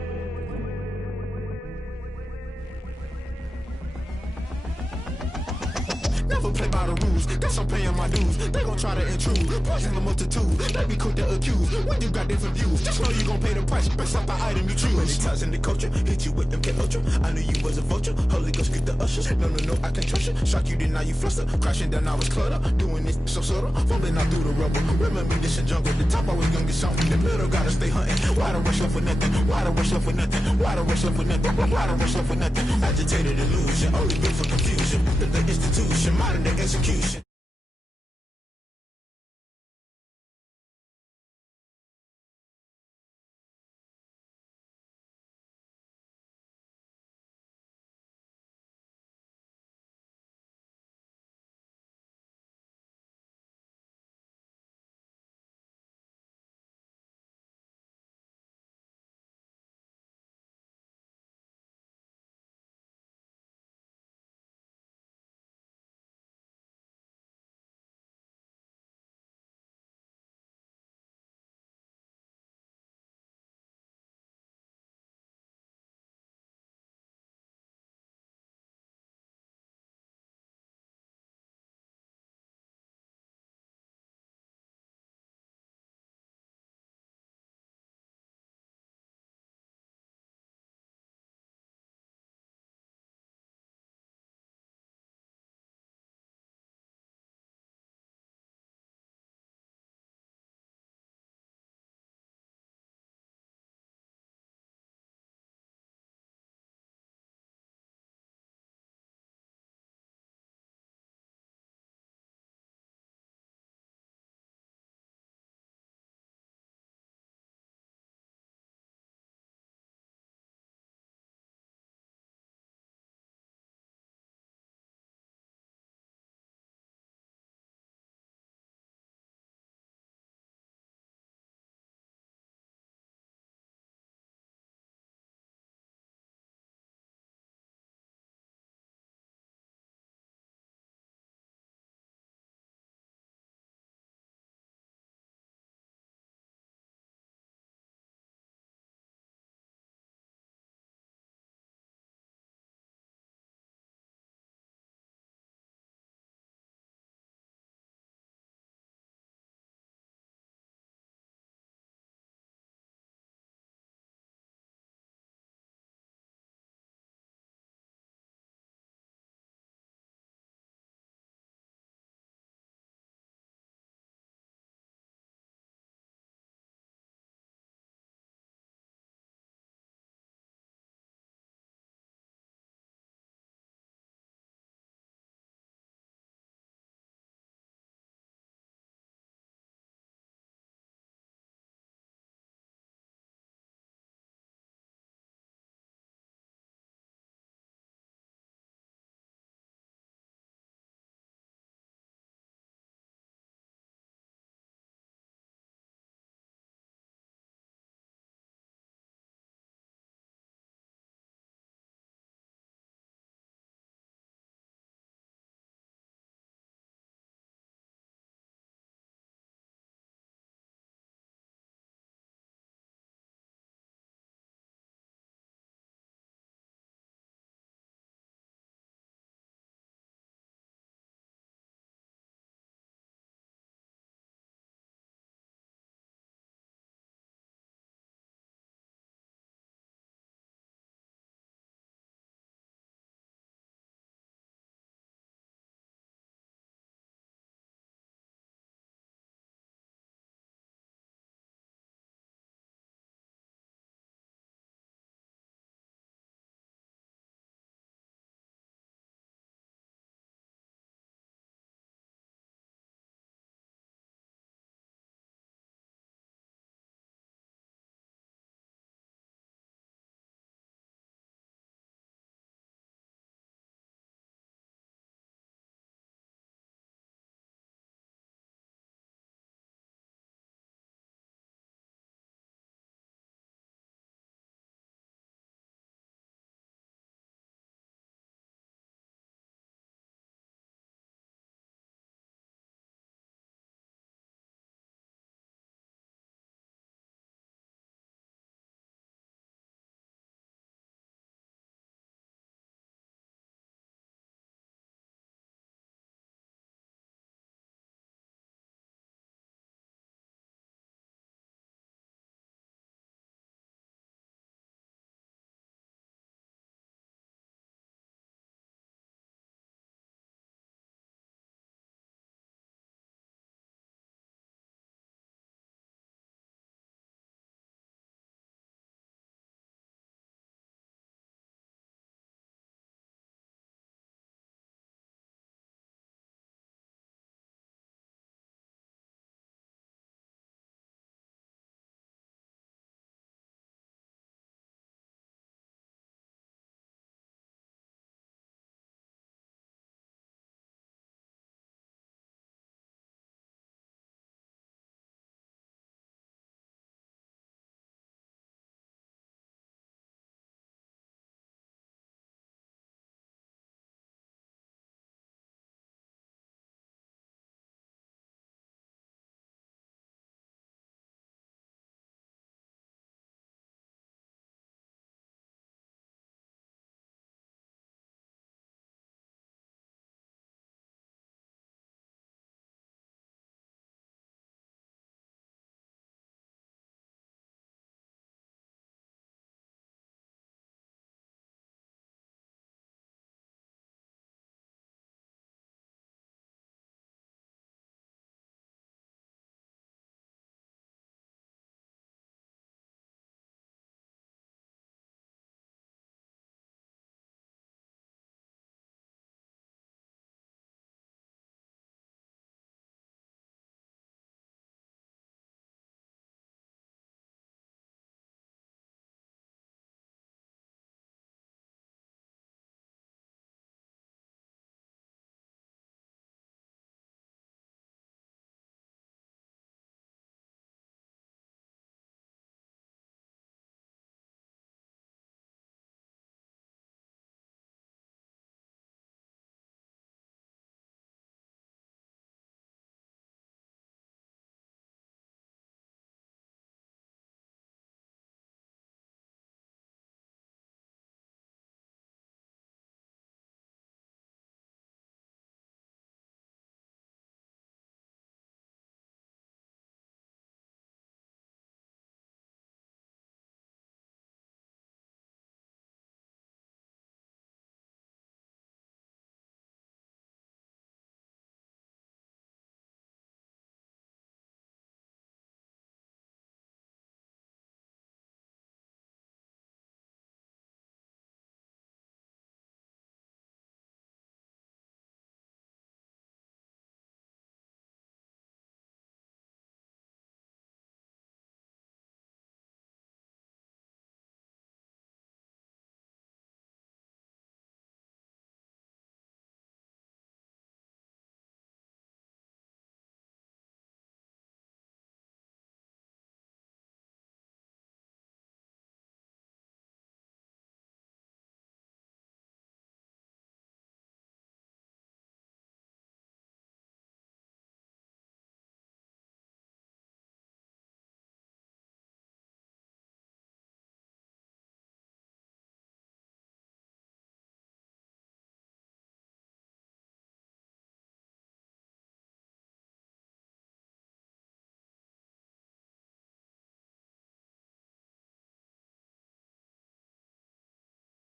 Never play by the rules, guess I'm paying my dues. They gon' try to intrude, poison the multitude. Let me quick to accuse, when you got different views. Just know you gon' pay the price, based off the item you choose. Many times in the culture, hit you with them get ultra. I knew you was a vulture, Holy Ghost get the ushers. No, I can trust you. Shock you, then now you fluster. Crashing down, I was cluttered. Doing this so subtle, falling out through the rubble. Remember this in jungle, the top I was young and something. The middle gotta stay hunting. Why the rush left for nothing? Why the rush left for nothing? Why the rush left for nothing? Why the rush left for nothing? Agitated illusion, only built for confusion. The institution, modern day execution.